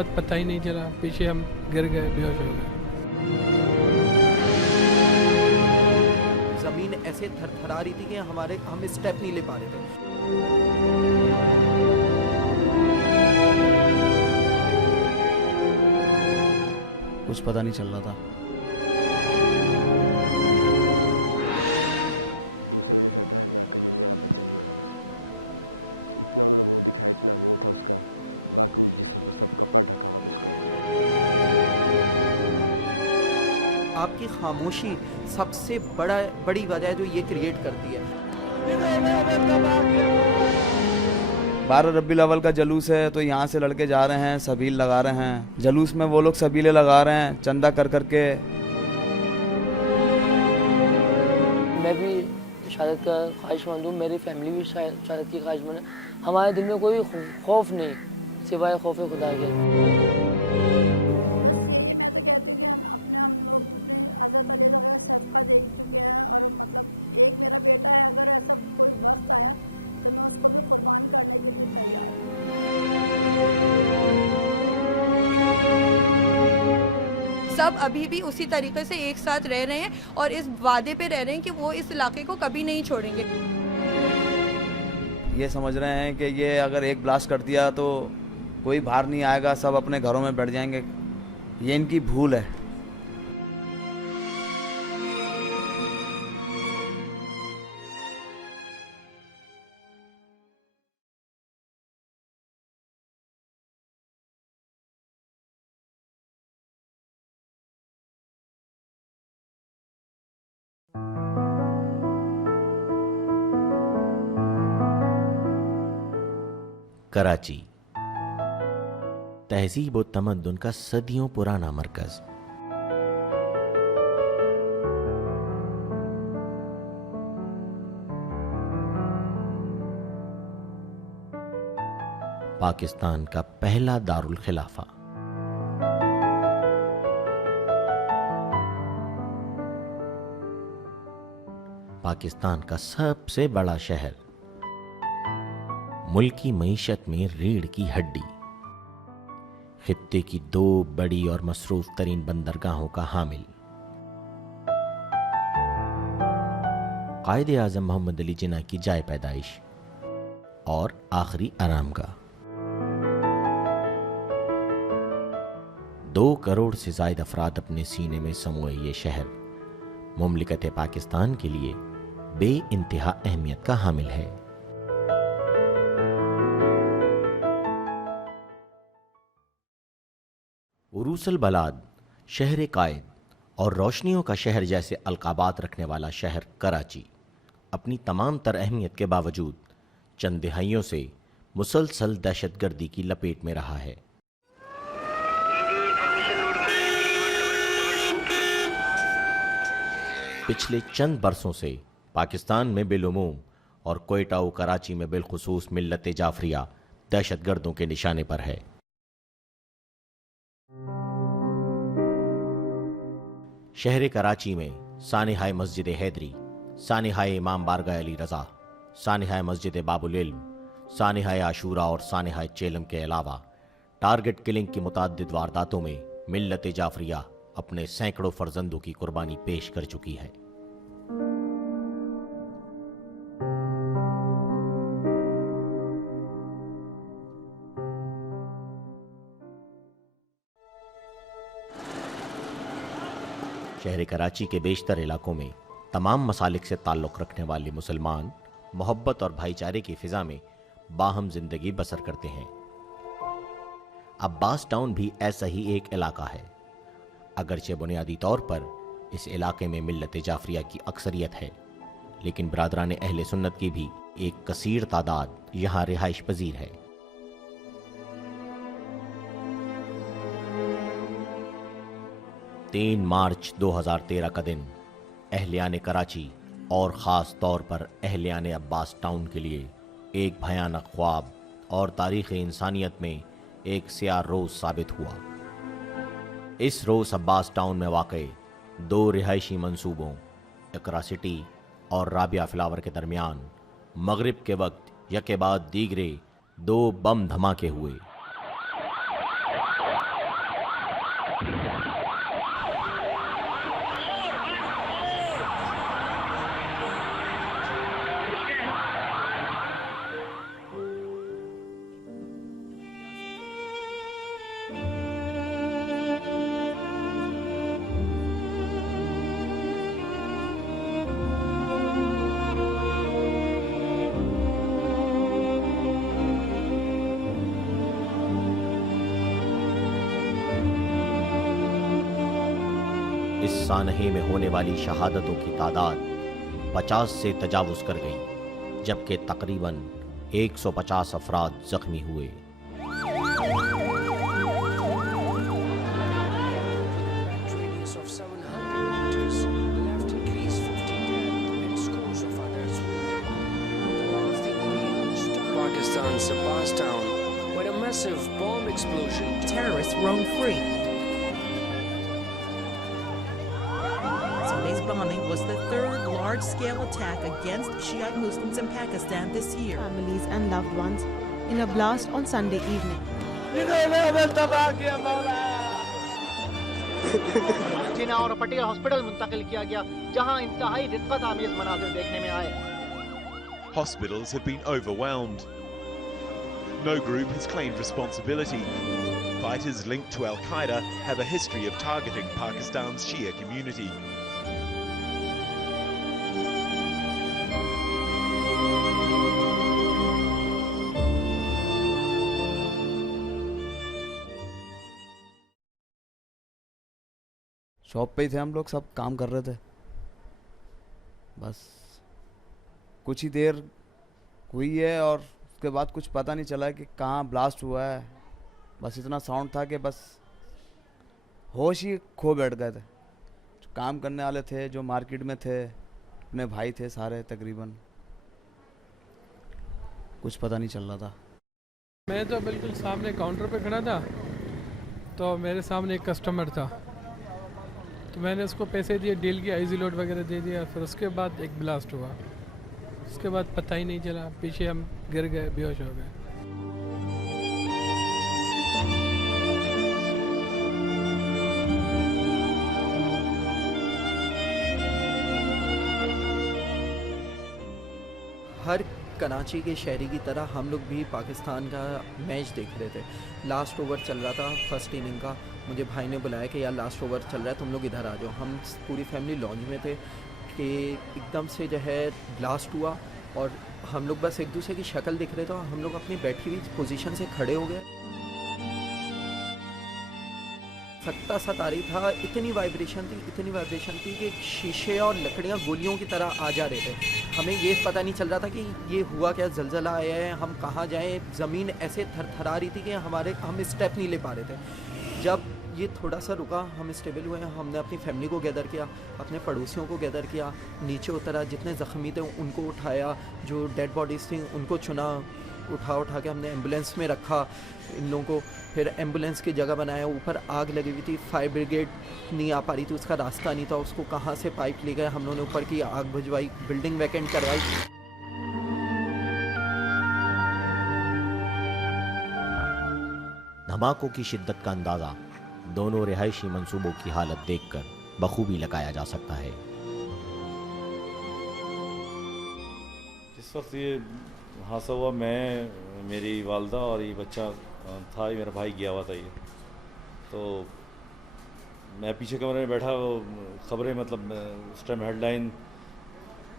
बाद पता ही नहीं चला, पीछे हम गिर गए, बेहोश हो गए। जमीन ऐसे थरथरा रही थी कि हम स्टेप नहीं ले पा रहे थे। कुछ पता नहीं चल रहा था। दूसरे जैसा था, मैं आके ये मेरा बच्चा ही वाला। इतना उन्होंने मुंह दिखाया, इतना मुंह था उसका, बाकी जिसम पे सब कपड़ा ढका हुआ था उसका। आपकी खामोशी सबसे बड़ी वजह है जो ये क्रिएट करती है। 12 रब्बीउल अव्वल का जलूस है, तो यहाँ से लड़के जा रहे हैं, सबील लगा रहे हैं। जलूस में वो लोग सबीले लगा रहे हैं चंदा कर करके। मैं भी शहादत का ख्वाहिशमंद हूँ, मेरी फैमिली भी शहादत की ख्वाहिशमंद है। हमारे दिल में कोई खौफ नहीं सिवाय खौफ खुदा के। बस यही मैं तो कहती हूँ कि हम लोग अपने हज़रत अली का सदका देख चुके हैं, और मतलब एक मेरा बेटा है, अगर ऐसा कोई वक्त आया तो मैं उसको भी कुर्बान करने के लिए तैयार हूँ। सब अभी भी उसी तरीके से एक साथ रह रहे हैं और इस वादे पे रह रहे हैं कि वो इस इलाके को कभी नहीं छोड़ेंगे। ये समझ रहे हैं कि ये अगर एक ब्लास्ट कर दिया तो कोई बाहर नहीं आएगा, सब अपने घरों में बैठ जाएंगे। ये इनकी भूल है। कराची तहजीब व तमद्दुन का सदियों पुराना मरकज। पाकिस्तान का पहला दारुल खिलाफा। पाकिस्तान का सबसे बड़ा शहर, मुल्क की मईशत में रीढ़ की हड्डी, खित्ते की 2 बड़ी और मसरूफ तरीन बंदरगाहों का हामिल, कायदे आज़म मोहम्मद अली जिन्ना की जाए पैदाइश और आखिरी आरामगाह। 2 करोड़ से ज्यादा अफराद अपने सीने में समोए ये शहर मुमलिकत पाकिस्तान के लिए बे इंतहा अहमियत का हामिल है। उरूसल बलाद, शहर कायद और रोशनियों का शहर जैसे अलकाबात रखने वाला शहर कराची अपनी तमाम तर अहमियत के बावजूद चंद दिहाइयों से मुसलसल दहशतगर्दी की लपेट में रहा है। पिछले चंद बरसों से पाकिस्तान में बिलुमूम और कोयटा व कराची में बिलखुसूस मिल्लत जाफरिया दहशतगर्दों के निशाने पर है। शहर कराची में सानिहाय मस्जिद हैदरी, सानिहाय इमाम बारगाह अली रज़ा, सानिहाय मस्जिद बाबुल इल्म, सानिहाय आशूरा और सानिहाय चेलम के अलावा टारगेट किलिंग की मुताद्दिद वारदातों में मिल्लत जाफरिया अपने सैकड़ों फर्जंदों की कुर्बानी पेश कर चुकी है। शहर कराची के बेशतर इलाकों में तमाम मसालिक से ताल्लुक़ रखने वाले मुसलमान मोहब्बत और भाईचारे की फिजा में बाहम जिंदगी बसर करते हैं। अब्बास टाउन भी ऐसा ही एक इलाका है। अगरचे बुनियादी तौर पर इस इलाके में मिल्लत जाफरिया की अक्सरियत है, लेकिन बरादरान अहले सुन्नत की भी एक कसीर तादाद यहाँ रिहाइश पजीर है। 3 मार्च 2013 का दिन अहलियान कराची और ख़ास तौर पर अहलियान अब्बास टाउन के लिए एक भयानक ख्वाब और तारीख़ इंसानियत में एक स्याह रोज़ साबित हुआ। इस रोज़ अब्बास टाउन में वाक़ई 2 रिहायशी मंसूबों इकरा सिटी और राबिया फ्लावर के दरमियान मगरिब के वक्त यके बाद दीगरे 2 बम धमाके हुए। सानहे में होने वाली शहादतों की तादाद 50 से तजावुज़ कर गई, जबकि तकरीबन 150 अफराद जख्मी हुए। Trainings of 700 meters left at least 50 dead and scores of others wounded. The unleashed Pakistan's Abbas town, when a massive bomb explosion. Terrorists roam free. Sunday's bombing was the third large-scale attack against Shiite Muslims in Pakistan this year. Families and loved ones in a blast on Sunday evening. जिना और Patiala hospital मुंतकिल किया गया, जहां इंतहाई दिक्कत आमीज मनाज़िर देखने में आए। Hospitals have been overwhelmed. No group has claimed responsibility. Fighters linked to Al-Qaeda have a history of targeting Pakistan's Shia community. Shop पे ही थे हम लोग, सब काम कर रहे थे। बस कुछ ही देर हुई है और उसके बाद कुछ पता नहीं चला कि कहाँ ब्लास्ट हुआ है। बस इतना साउंड था कि बस होश ही खो बैठ गए थे। जो काम करने वाले थे, जो मार्केट में थे, अपने भाई थे सारे तकरीबन, कुछ पता नहीं चल रहा था। मैं तो बिल्कुल सामने काउंटर पे खड़ा था, तो मेरे सामने एक कस्टमर था, तो मैंने उसको पैसे दिए, डील किया, इजी लोड वगैरह दे दिया। फिर उसके बाद एक ब्लास्ट हुआ, उसके बाद पता ही नहीं चला, पीछे हम गिर गए, बेहोश हो गए। हर कराची के शहरी की तरह हम लोग भी पाकिस्तान का मैच देख रहे थे। लास्ट ओवर चल रहा था फर्स्ट इनिंग का। मुझे भाई ने बुलाया कि यार लास्ट ओवर चल रहा है, तुम लोग इधर आ जाओ। हम पूरी फैमिली लॉन्ज में थे कि एकदम से जो है ब्लास्ट हुआ और हम लोग बस एक दूसरे की शक्ल दिख रहे थे और हम लोग अपनी बैठी हुई पोजीशन से खड़े हो गए। सत्ता सा रही था, इतनी वाइब्रेशन थी कि शीशे और लकड़ियाँ गोलियों की तरह आ जा रहे थे। हमें ये पता नहीं चल रहा था कि ये हुआ क्या, ज़लज़ला आया है, हम कहाँ जाएं। ज़मीन ऐसे थरथरा रही थी कि हम स्टेप नहीं ले पा रहे थे। जब ये थोड़ा सा रुका, हम स्टेबल हुए, हमने अपनी फैमिली को गैदर किया, अपने पड़ोसियों को गैदर किया, नीचे उतरा, जितने ज़ख्मी थे उनको उठाया, जो डेड बॉडीज़ थी उनको चुना, उठा के हमने एम्बुलेंस में रखा इन लोगों को। फिर एम्बुलेंस की जगह बनाया। ऊपर आग लगी हुई थी, फायर ब्रिगेड नहीं आ पा रही थी, उसका रास्ता नहीं था, उसको कहाँ से पाइप ले गए, हम लोगों ने ऊपर की आग बुझवाई, बिल्डिंग वैकेंट करवाई। धमाकों की शिद्दत का अंदाज़ा दोनों रिहायशी मंसूबों की हालत देखकर बखूबी लगाया जा सकता है। जिस वक्त ये हादसा हुआ, मैं, मेरी वालदा और ये बच्चा था, ये मेरा भाई गया हुआ था। ये तो मैं पीछे कमरे में बैठा, वो ख़बरें मतलब उस टाइम हेडलाइन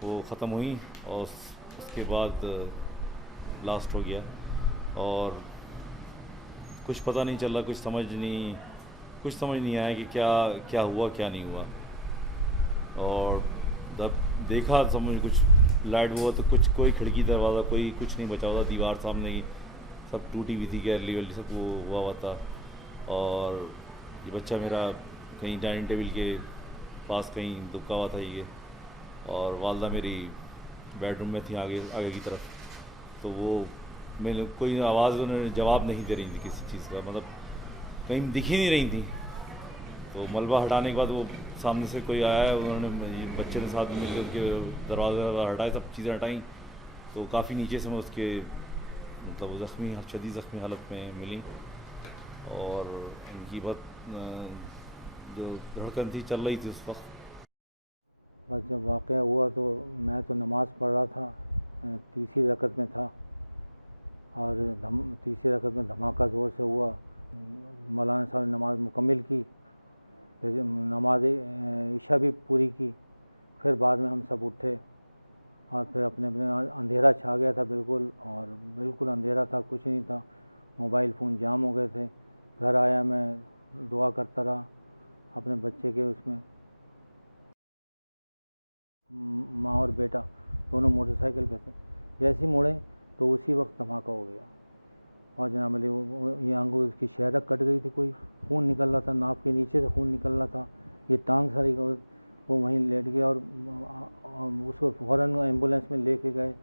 वो ख़त्म हुई और उसके बाद ब्लास्ट हो गया और कुछ पता नहीं चल रहा, कुछ समझ नहीं आया कि क्या हुआ क्या नहीं हुआ। और जब देखा समझ कुछ लाइट हुआ तो कुछ कोई खिड़की दरवाज़ा कोई कुछ नहीं बचा हुआ था, दीवार सामने की सब टूटी हुई थी, गैलरी वैली सब वो हुआ था। और ये बच्चा मेरा कहीं डाइनिंग टेबल के पास कहीं दुबका हुआ था ये, और वालदा मेरी बेडरूम में थी आगे की तरफ। तो वो मैंने कोई आवाज़, उन्होंने जवाब नहीं दे रही थी किसी चीज़ का, मतलब कहीं दिख ही नहीं रही थी। तो मलबा हटाने के बाद वो सामने से कोई आया, उन्होंने बच्चे ने साथ मिलकर उनके दरवाज़ा हटाए, सब चीज़ें हटाई। तो काफ़ी नीचे से मैं उसके मतलब शदीद ज़ख्मी हालत में मिली और उनकी बहुत जो धड़कन थी चल रही थी उस वक्त। बस जब वाक़या हुआ तो मैं तो नमाज़ पढ़ रहा था, तीसरी रकत में था और तीसरी रकत में धमाका ज़ोर से हुआ। मौलाना साहब ने नमाज़ मुकम्मिल की, फिर नमाज ईशा भी पूरी की। फिर बाद में हम सब उठे और फिर अपने अंधेरा छा गया था बिल्कुल, और बिल्कुल अंधेरा था, कुछ नहीं था, मोबाइल फ़ोन जाम हो गए थे। घर आया, मैं दुआ करता रहा अपने बच्चे के उसमें, माँ और बेटा दोनों मोटरसाइकिल पे थे। जैसे ही मुड़े तो उसी वक्त धमाका हो गया और जनाब अली यहाँ को उसकी शहरक कट गई थी, कोई खून निकल रहा था, नाक के नीचे से खून निकल रहा था, ये टांग सारी वो वहीं लेट गया और उसको फ़ौरन एम्बुलेंस में लेके गए,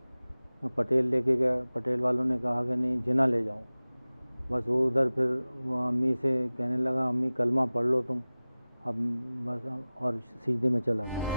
पटेल लेके गए। पटेल वालों ने कहा कि नहीं जिना ले जाओ। बस वो उधर फिर अम्मी से कहने लगा अम्मी कलमा पढ़ लो तुम, अब बस और सीधे में चला गया।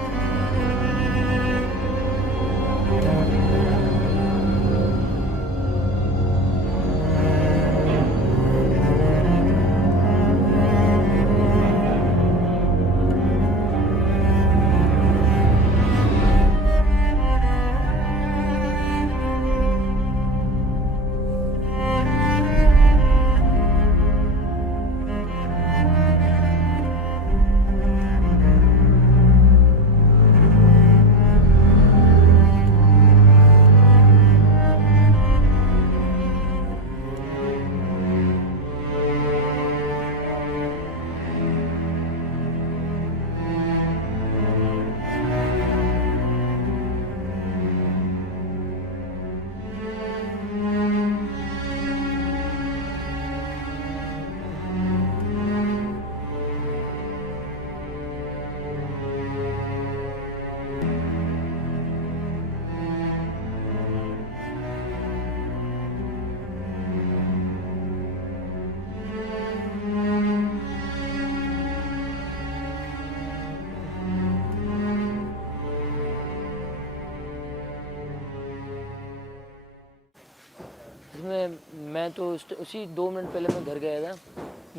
मैं तो उसी 2 मिनट पहले मैं घर गया था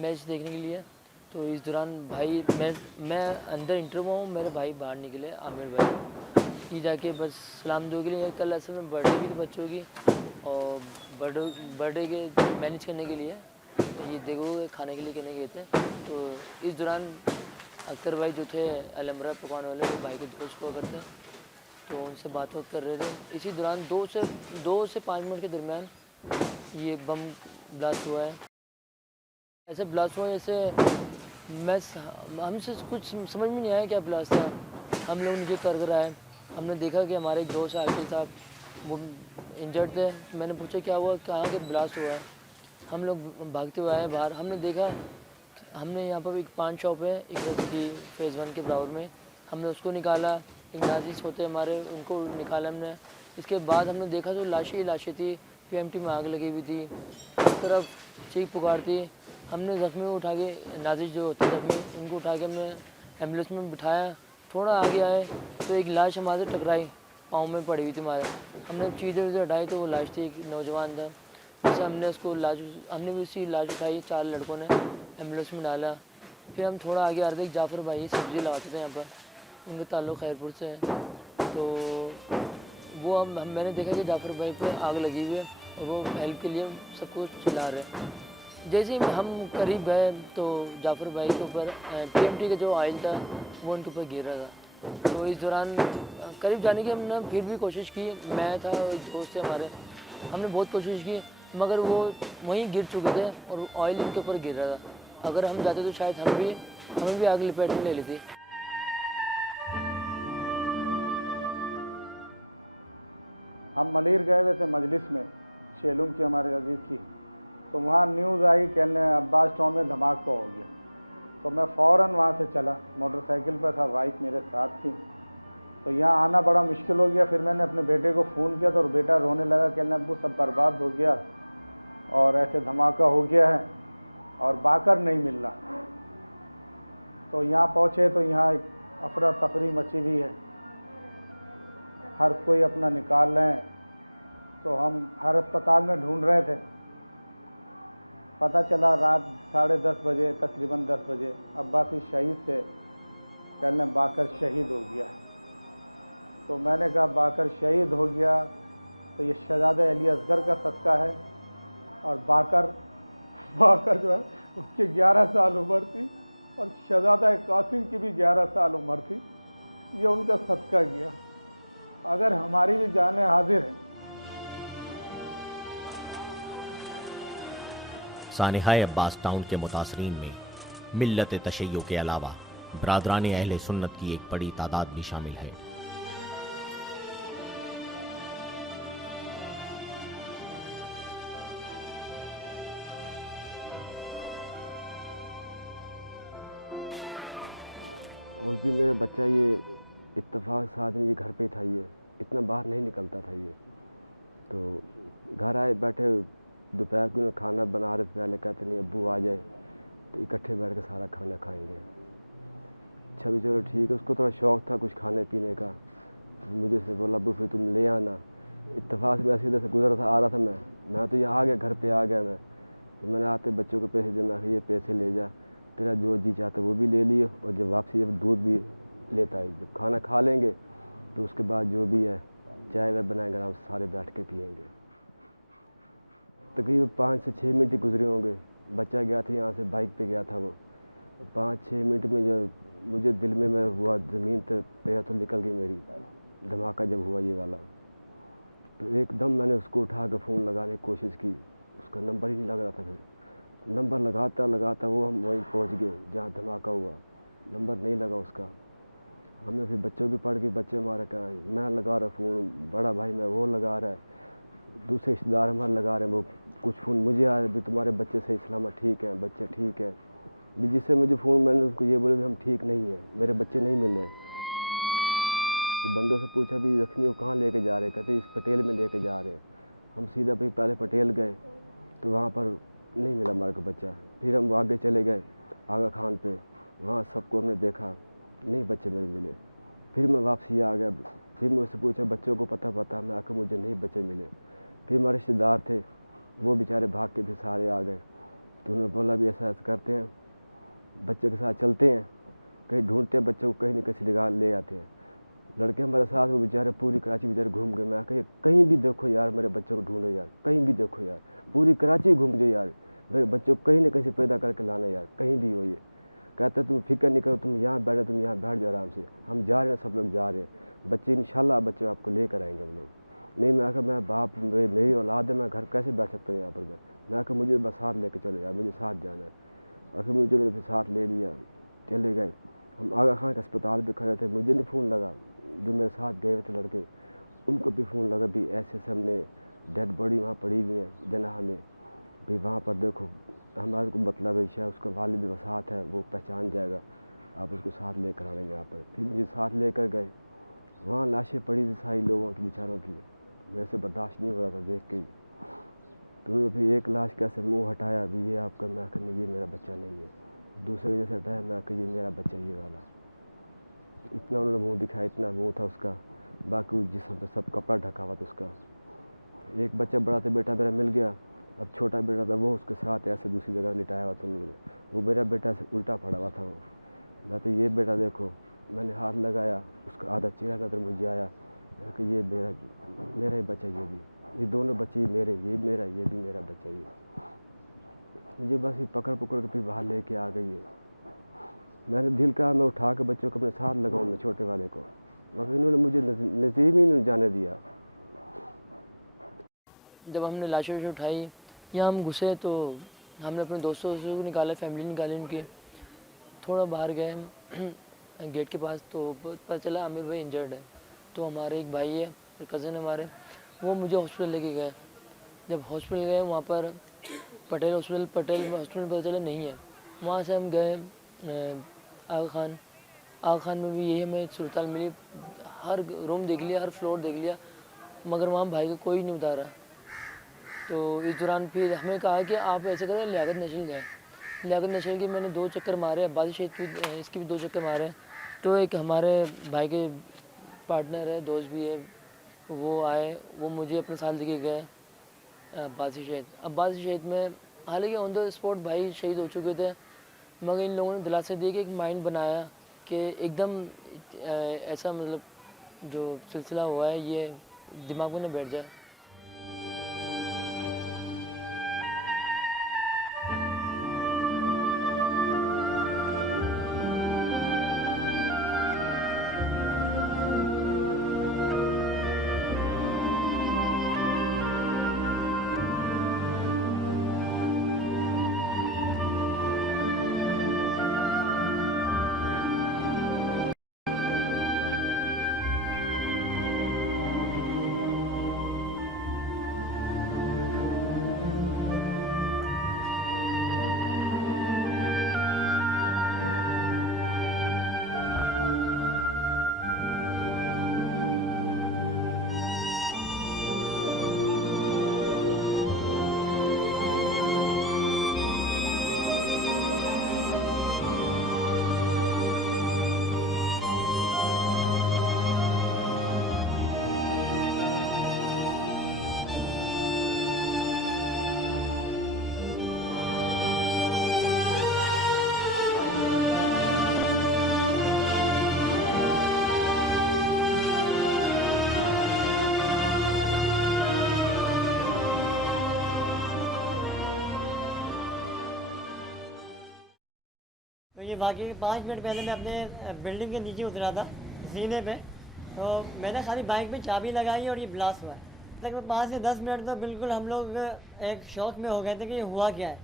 मैच देखने के लिए। तो इस दौरान भाई मैं अंदर इंटर हुआ हूँ, मेरे भाई बाहर निकले, आमिर भाई ये जाके बस सलाम दो के लिए। कल असल में बर्थडे भी थी बच्चों की और बर्थडे के मैनेज करने के लिए तो ये देखो खाने के लिए कहने गए थे। तो इस दौरान अख्तर भाई जो थे अलमरा पकवान वाले, वो भाई के दोस्त हुआ करते, तो उनसे बात कर रहे थे। इसी दौरान 2 से 5 मिनट के दरमियान ये बम ब्लास्ट हुआ है। ऐसे ब्लास्ट हुआ जैसे हमसे कुछ समझ में नहीं आया क्या ब्लास्ट था। हम लोग नीचे कर आए, हमने देखा कि हमारे एक दोस्त आकिल साहब वो इंजर्ड थे। मैंने पूछा क्या हुआ, कहाँ के ब्लास्ट हुआ है। हम लोग भागते हुए आए बाहर, हमने देखा हमने यहाँ पर एक पान शॉप है एक की फेज़ 1 के बराबर में, हमने उसको निकाला। एक नाजिश होते हमारे, उनको निकाला हमने। इसके बाद हमने देखा तो लाशें थी, PMT में आग लगी हुई थी, एक तरफ चीख पुकार थी। हमने ज़ख्मी उठा के, नाजिश जो होते ज़ख्मी, उनको उठा के हमने एम्बुलेंस में बिठाया। थोड़ा आगे आए तो एक लाश हमारे टकराई, पाँव में पड़ी हुई थी हमारे। हमने चीज़ें हटाई तो वो लाश थी, एक नौजवान था। जैसे हमने भी उसी लाश उठाई, 4 लड़कों ने एम्बुलेंस में डाला। फिर हम थोड़ा आगे आ रहे थे, जाफ़र भाई सब्ज़ी लगाते थे यहाँ पर, उनका ताल्लुक़ खैरपुर से है। तो वो मैंने देखा कि जाफ़र भाई पे आग लगी हुई है और वो हेल्प के लिए सबको चिल्ला रहे हैं। जैसे ही हम करीब गए तो जाफ़र भाई के ऊपर PMT का जो ऑयल था वो उनके ऊपर गिर रहा था। तो इस दौरान करीब जाने की हमने फिर भी कोशिश की, मैं था और एक दोस्त थे हमारे, हमने बहुत कोशिश की, मगर वो वहीं गिर चुके थे और ऑयल उनके ऊपर गिर रहा था। अगर हम जाते तो शायद हमें भी आग लपेट में ले लेती। हम मलिर गए हुए थे मजलिस में, शेलुम की हमारे अजीज़ की, तो वहाँ न्यूज़ आई कहने अब्बास टाउन में धमाका हो गया। तो मैं फ़ौरन वहाँ से चला, मोटरसाइकिल पर था, वाइफ मेरे साथ थी। तो यहाँ आना बड़ा मुश्किल हो गया। फिर मैंने अपने बेटे को फ़ोन किया तो बेटा रोने लगा, कहने अब्बू सब बर्बाद हो गया और ऐसे धमाका हो गया है और बाकर नहीं मिल रहा। तो यहाँ पहुँचे तो यहाँ एक अफरा तफरी मची हुई है, हर कोई अपना निकाल रहे हैं। तो हम हर अस्पताल में ढूंढ रहे थे। पता चला रात 10:30 बजे, तकरीबन 10 बजे अब्बासी शहीद से कहने बाकर शहीद हो गया। तो मैंने कहा बाकर शहीद हो गया तो ये शहजादा अली असगर का सदका है और बाकर जो है उसकी 11 साल उम्र थी और शहजादा कासिम की भी 11 साल उम्र थी, ये उनका सदका किया। अगर हमारी भी जानें हाजिर हैं। सानिहाए अब्बास टाउन के मुतासरीन में मिल्लत तशय्यो के अलावा बरादरान अहले सुन्नत की एक बड़ी तादाद भी शामिल है। उस दिन मेरा बच्चा ये इत्तेफाक साथ में ये घर पे था, ये इतना बाहर नहीं निकलता था ये। तो घर आए बैठे दोपहर को खाना बना रहे थे, पहले कहते नहीं अब्बू आ जाए तो इकट्ठे बैठ के सारा खाना खाएंगे। अच्छा भी चलो ठीक है, उसको थोड़ा शौक़ था कुछ खाने पीने का, मुझे से बोला अब्बू फिर तुम ले आना। इत्तेफाक से मैं सीधे से गुजर था, आ रहा था मैं तो यहाँ आ गया, घर पे आ गया मैं। तो मैंने आते बच्चों को पैसे दिए, मैं ये पैसे ले जा, तेरा जो जी चाहता वो भी ले लियो, और जब वापसी जब दूध भी लेता है, जब खाना खा लेंगे तो उसके बाद जो भी है चाय वाय बनाएंगे, आराम से सारे बैठ के पिएंगे। तकरीबन 5 से 6 मिनट ही गुजरे होंगे। बच्चा गया था यहाँ से, बाइक पे गया था वो। 5-6 मिनट में जब मुझे दिल में मैं हुआ, ज़मीन पे पैर तो निकल गई मेरी, धमाका जब हुआ ये वाला। तो एकदम मैंने उसको उठा कर फ़ोन लगाने की कोशिश की, उसका नंबर ही नहीं लग रहा था। फिर नंबर लगाता वो हम वहीं पहुँच गए जहाँ धमाका हुआ, नंबर नहीं लगा उसका। हमें फिर बच्चों की पड़ गई, बच्चे हमारे कहाँ, मैं लगा रहा फ़ोन, बड़ा भाई मैं वो लगा रहा है, दूसरे रिश्तेदार हमारे लगा रहे हैं, वो कुछ फ़ोन मुझे आ रहे भी तुम्हारे बच्चे सही सलामत ठीक हैं, बच्चे ठीक हैं। भी जिससे मुझे फ़ोन, मैंने उसको ये बोला भी हम ठीक नहीं हैं, मेरे बच्चे नहीं मिल रहे। बंदों से पूछा भी जख्मी को कहाँ लेके जा रहे हैं, कहते इस पटेल में लेके जा रहे हैं। हम सीधा भाई पहले पटेल गए तो वहाँ पर नहीं मिला हमारे को बच्चा। फिर हम आगे चले गए आगा खान पे, वहाँ सबको हमने देखा, नहीं बच्चे मेरे मिले। फिर मैं वापसी आ गया, फिर मैं उससे पूछा बच्चों को पता मैं आकर मुझे नहीं बच्चे मिले। फिर हमारे रिश्तेदार थे वो बेचारे भाग के भी सारे आ गए। तो उन्होंने बोला भी ऐसा करते हैं, बच्चे के साथ चलते हैं, कहीं ढूंढते हैं बच्चे को, कहीं न कहीं लगा ले आते हैं। लड़के हमारे साथ वो बेचारे पूरी कराची बेचारे घूम गए। मैं कहीं भी देखो यार मेरे बच्चों को ढूंढो यार, कहीं भी देखो यार, पूरी कराची घूम जाओ यार, मेरे बच्चों को कहीं न कहीं से पैदा करके लाना यार, कहीं भी हो। ये कहते तुम फिक्र नहीं करो, तुम यहाँ बैठे, तुम यहाँ बैठ जाओ आराम से, हम जा रहे हैं, सब लोग जा रहे हैं, बच्चे इंशाल्लाह बच्चे आपको लेकर आएंगे हम लोग। नहीं मैं आकर मैं बाप, मेरी औलाद है, मैं घर कैसे बैठ सकता हूँ यहाँ पर। मैं आकर मुझे बस साथ लेकर चलो यार, मुझे साथ जाना है। आखिर मुझे फिर साथ ले लिया, चले गए। हम आगा खान के अस्पताल पे खड़े थे, मुझे नहीं फ़ोन लगा, जो मेरे साथ गए थे लड़के उनको भी फ़ोन लगा भी ऐसे हमने डेड बॉडी वहाँ पड़ी हुई है जनाह में, भी वहाँ पर देखो हमारे को मतलब है शायद उसका वालिद वसात है, वो पहचान जाएगा, आप उसको साथ लेकर आना यहाँ पर। फिर मुझे साथ लेकर गए, वहाँ लाशें पड़ी थी सारी लोगों की, बेचारों की, मेरे से बर्दाश्त नहीं हो रहा था देख के। तो उन्होंने फिर एक लाश कैसे मुंह हटाया भी ये आपका, मैं कहने ये मेरा बच्चा नहीं है, दूसरे जैसे हटाया, मैं कह ये मेरा बच्चा ये वाला। इतना उन्होंने मुंह दिखाया, इतना मुंह था उसका, बाकी जिसम पर सब कपड़ा ढका हुआ था उसका। एक बच्चा बड़ा था बेटा मेरा मिल गया, अब छोटा बेटा था वो उसके साथ ऐसे दूसरी जगह लिटाया हुआ था उन लोगों, वो मेरा बेटा ऐसे उल्टा पड़ा हुआ था वो। मैं तो ये बेटा देखो, मैंने हाथ लगाया, उसका आधा चेहरा नजर मुझे आया, मैं कि ये मेरा ही बच्चा, ये दोनों बच्चे मेरे, ये मेरा, ये भी मेरा बच्चा। ये मुझे बस ये पकड़ के फिर बाहर लेके आ गई है। मैंने दिल कहा मैं उठा के बच्चों को अपने साथ लगाऊँ, मैं छोटे वाले को, मगर इन्होंने मुझे नज़ीब ही नहीं जाने दिया। जब हमने लाशें उठाई या हम घुसे तो हमने अपने दोस्तों को निकाला, फैमिली निकाली उनकी, थोड़ा बाहर गए गेट के पास तो पता चला आमिर भाई इंजर्ड है। तो हमारे एक भाई है, कज़न हमारे, वो मुझे हॉस्पिटल लेके गए। जब हॉस्पिटल गए वहाँ पर पटेल हॉस्पिटल पता चला नहीं है। वहाँ से हम गए आगा खान में भी यही हमें सूरत मिली, हर रूम देख लिया, हर फ्लोर देख लिया, मगर वहाँ भाई को कोई नहीं बता रहा। तो इस दौरान फिर हमें कहा कि आप ऐसे करें लियाकत नेशनल जाएँ। लियाकत नेशनल की मैंने 2 चक्कर मारे, अब्बासी शहीद की इसकी भी 2 चक्कर मारे। तो एक हमारे भाई के पार्टनर है, दोस्त भी है, वो आए, वो मुझे अपने साथ लेके गए अब्बासी शहीद में। हालांकि ऑन द स्पॉट भाई शहीद हो चुके थे, मगर इन लोगों ने दिलासा दिया कि एक माइंड बनाया कि एकदम ऐसा मतलब जो सिलसिला हुआ है ये दिमाग में न बैठ जाए। तो ये बाकी 5 मिनट पहले मैं अपने बिल्डिंग के नीचे उतरा था सीने पे, तो मैंने खाली बाइक में चाबी लगाई और ये ब्लास्ट हुआ। तक 5 से 10 मिनट तो बिल्कुल हम लोग एक शौक में हो गए थे कि ये हुआ क्या है,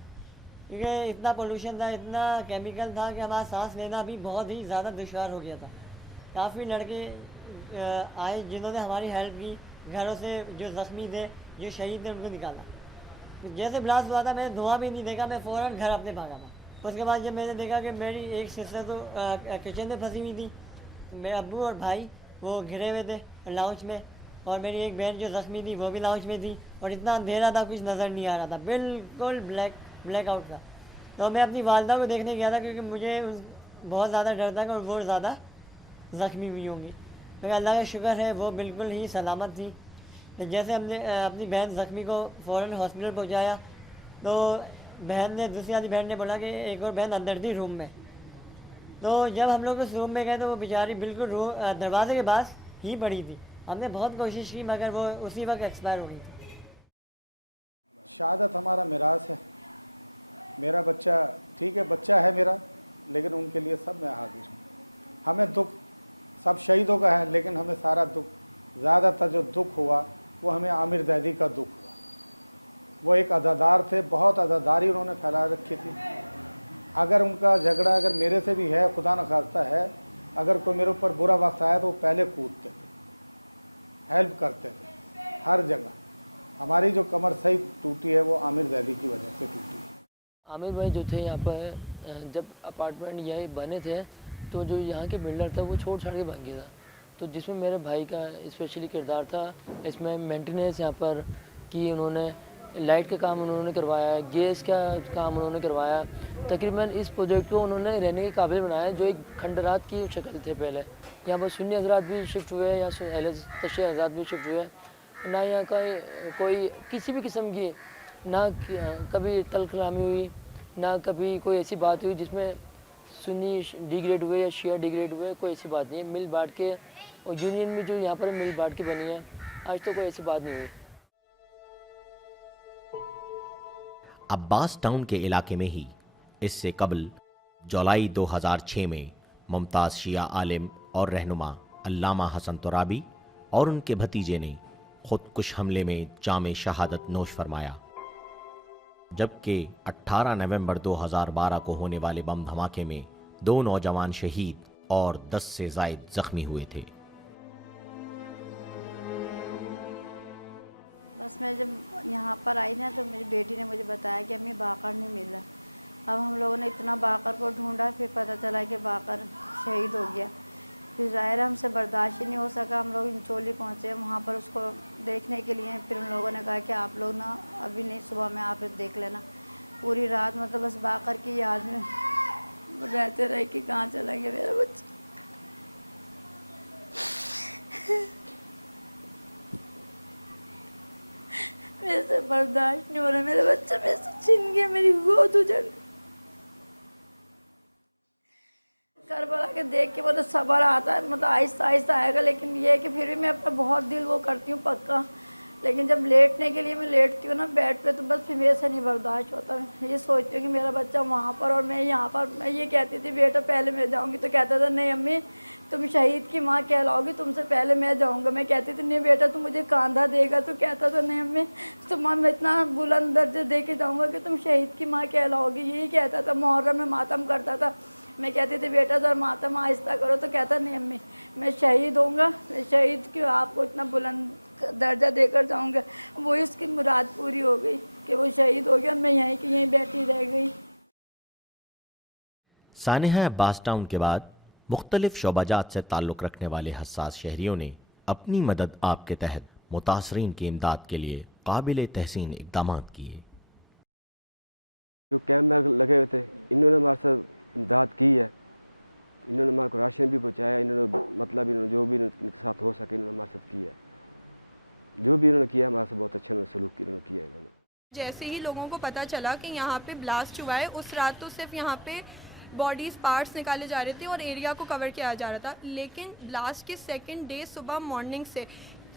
क्योंकि इतना पोल्यूशन था, इतना केमिकल था कि हमारा सांस लेना भी बहुत ही ज़्यादा दुश्वार हो गया था। काफ़ी लड़के आए जिन्होंने हमारी हेल्प की, घरों से जो ज़ख्मी थे, जो शहीद थे, उनको निकाला। जैसे ब्लास्ट हुआ था मैंने धुआं भी नहीं देखा, मैं फ़ौरन घर अपने भागा था। उसके बाद जब मैंने देखा कि मेरी एक सिस्टर तो किचन में फंसी हुई थी, मेरे अब्बू और भाई वो घिरे हुए थे लाउंज में, और मेरी एक बहन जो ज़ख्मी थी वो भी लाउंज में थी, और इतना अंधेरा था कुछ नज़र नहीं आ रहा था, बिल्कुल ब्लैक आउट था। तो मैं अपनी वालदा को देखने गया था क्योंकि मुझे बहुत ज़्यादा डर था कि वो ज़्यादा ज़ख्मी हुई होंगी, लेकिन अल्लाह का शुक्र है वो बिल्कुल ही सलामत थी। तो जैसे हमने अपनी बहन ज़ख्मी को फ़ौरन हॉस्पिटल पहुँचाया, तो बहन ने, दूसरी वाली बहन ने बोला कि एक और बहन अंदर थी रूम में। तो जब हम लोग उस रूम में गए तो वो बेचारी बिल्कुल दरवाजे के पास ही पड़ी थी। हमने बहुत कोशिश की मगर वो उसी वक्त एक्सपायर हो गई थी। शहादत हमारा मिराज है। मेरा बच्चा ठीक है, बच्चा है मेरा, लेकिन उनके लिए सब मैं हाजिर हूँ। हमें दुख सब शहीदों का है, लेकिन हमें सारा दुख, ज़्यादातर जो दुख हुआ वो हमें आमिर जैदी का दुख हुआ। वो एक अदादार थे, बहुत अदादारी उन्होंने फैला रखी थी। अगर उनका झगड़ा अगर मेरे से भी है, खुदा न खास्ता है, अगर कोई मेरे ऊपर बुरा वक्त आया तो वो पहले कूदते थे, हेल्प करते थे हर जगह। हमारी जो कमर सही टूटी है वो आमिर जैदी की वजह से टूटी है। आमिर भाई जो थे यहाँ पर, जब अपार्टमेंट यही बने थे तो जो यहाँ के बिल्डर था वो छोड़ छाड़ के भाग गया था, तो जिसमें मेरे भाई का स्पेशली किरदार था। इसमें मेंटेनेंस यहाँ पर की उन्होंने, लाइट का काम उन्होंने करवाया, गैस का काम उन्होंने करवाया। तकरीबन इस प्रोजेक्ट को उन्होंने रहने के काबिल बनाया, जो एक खंडरात की शक्ल थे पहले। यहाँ पर सुन्नी हजरात भी शिफ्ट हुए, यहाँ अहले तशय्युअ हजरात भी शिफ्ट हुए। ना यहाँ का कोई किसी भी किस्म की ना कभी तलकलामी हुई, ना कभी कोई ऐसी बात हुई जिसमें सुन्नी डिग्रेड हुए या शिया डिग्रेड हुए, कोई ऐसी बात नहीं है। मिल बांट के, और यूनियन भी जो यहाँ पर मिल बांट के बनी है, आज तो कोई ऐसी बात नहीं हुई। अब्बास टाउन के इलाके में ही इससे कबल जुलाई 2006 में मुमताज़ शिया आलिम और रहनुमा अल्लामा हसन तुराबी और उनके भतीजे ने खुदकुश हमले में जामे शहादत नोश फरमाया, जबकि 18 नवंबर 2012 को होने वाले बम धमाके में 2 नौजवान शहीद और 10 से ज़ायद जख्मी हुए थे। बस मैं जब यहाँ पर आई ना तो मेरी बेटी ने मुझे बताया कि हमें बाकर नहीं मिला। अब हम लोगों ने इतना बाकर को ढूंढा, फिर पता चला कि बाकर शहीद हो गया। फिर ज़ाहिर हमसे बर्दाश्त ही नहीं हो सका, हम लोग इंचोली पहुँचे वहाँ पर उसको देखने के लिए। फिर उन लोगों ने कहा कि आप लोग ना अभी नहीं, सुबह में आप देख लेना। पूरी रात मतलब बस बाकर की याद में रहते रहे कि कहाँ चला गया मेरा बच्चा। मेरे से बर्दाश्त नहीं हो रहा, मेरा बच्चा मेरे से छिन गया, मेरी गोद उजड़ गई। करबला के देख के मतलब सब्र आता है, मतलब आहिस्ता आहिस्ता आएगा, लेकिन ये है कि फिर भी मैं अपना बहुत दिल वो करती हूँ पक्का। लेकिन जब लेटने के लिए मैं लेटती हूँ ना बेड पे, तो बस फिर मेरे से नहीं बर्दाश्त होता। ये सोचती हूँ कि मेरा बच्चा वहाँ पर और मैं यहाँ पर। मैं ये कहती थी बेटा पहले मैं जाऊँगी, तो कहता था नहीं अम्मी तुम शहीद की माँ कहलाओगी, तुमसे पहले मैं जाऊँगा। मैं कहती थी नहीं बेटा तुम मुझे कांधा देगा, तो कहता था नहीं अम्मी तुम मैं इतना बुलंद दर्जा दे के जाऊँगा कि तुम शहीद की माँ कहलाओगी। यही कहता था। मुहर्रम में मातम करता था, मैं कहती थी बेटा जरा मातम आहिस्ता करो, तो कहता नहीं अम्मी मैं शहीद होऊंगा, मैं शहीद क्यों आपको इतना बुलंद दर्जा देकर जाऊंगा। वही उसकी मुराद पूरी हो गई कि वो शहीद हो गया और मैं यहीं की यहीं बैठी रह गई। सानिहा अब्बास टाउन के बाद मुख्तलिफ शोबाजात से ताल्लुक़ रखने वाले हसास शहरियों ने अपनी मदद आपके तहत मुतासरीन की इमदाद के लिए काबिल तहसीन इक़दाम किए। जो कैंप में लगे हुए थे इन्होंने हमारे साथ इमदाद की है, इन्होंने हमारे को राशन भी पहुँचाया, इन्होंने मतलब इन्होंने जो भी इनके साथ हो सके इन्होंने हमारे साथ किया। जो भी इन्होंने किया हमारे से बहुत अच्छा सलूक इन्होंने किया। इन्होंने जैसे ही लोगों को पता चला कि यहाँ पे ब्लास्ट हुआ है, उस रात तो सिर्फ यहाँ पे बॉडीज़ पार्ट्स निकाले जा रहे थे और एरिया को कवर किया जा रहा था। लेकिन ब्लास्ट के सेकंड डे सुबह मॉर्निंग से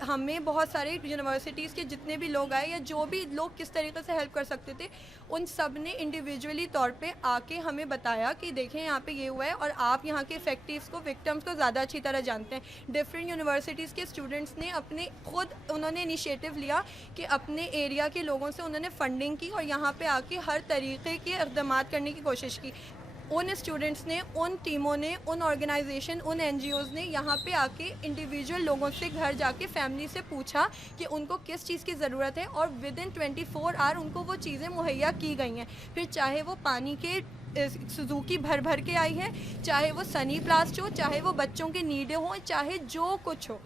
हमें बहुत सारे यूनिवर्सिटीज़ के जितने भी लोग आए या जो भी लोग किस तरीके से हेल्प कर सकते थे, उन सब ने इंडिविजुअली तौर पे आके हमें बताया कि देखें यहाँ पे ये हुआ है और आप यहाँ के इफेक्टिव्स को, विक्टिम्स को ज़्यादा अच्छी तरह जानते हैं। डिफरेंट यूनिवर्सिटीज़ के स्टूडेंट्स ने अपने खुद उन्होंने इनिशिएटिव लिया कि अपने एरिया के लोगों से उन्होंने फंडिंग की और यहाँ पे आके हर तरीके के इक़दाम करने की कोशिश की। उन स्टूडेंट्स ने, उन टीमों ने, उन ऑर्गेनाइजेशन, उन एनजीओज़ ने यहाँ पे आके इंडिविजुअल लोगों से घर जाके फैमिली से पूछा कि उनको किस चीज़ की ज़रूरत है और विद इन 24 आवर उनको वो चीज़ें मुहैया की गई हैं। फिर चाहे वो पानी के सुजुकी भर के आई है, चाहे वो सनी ब्लास्ट हो, चाहे वो बच्चों के नीडे हों, चाहे जो कुछ हो।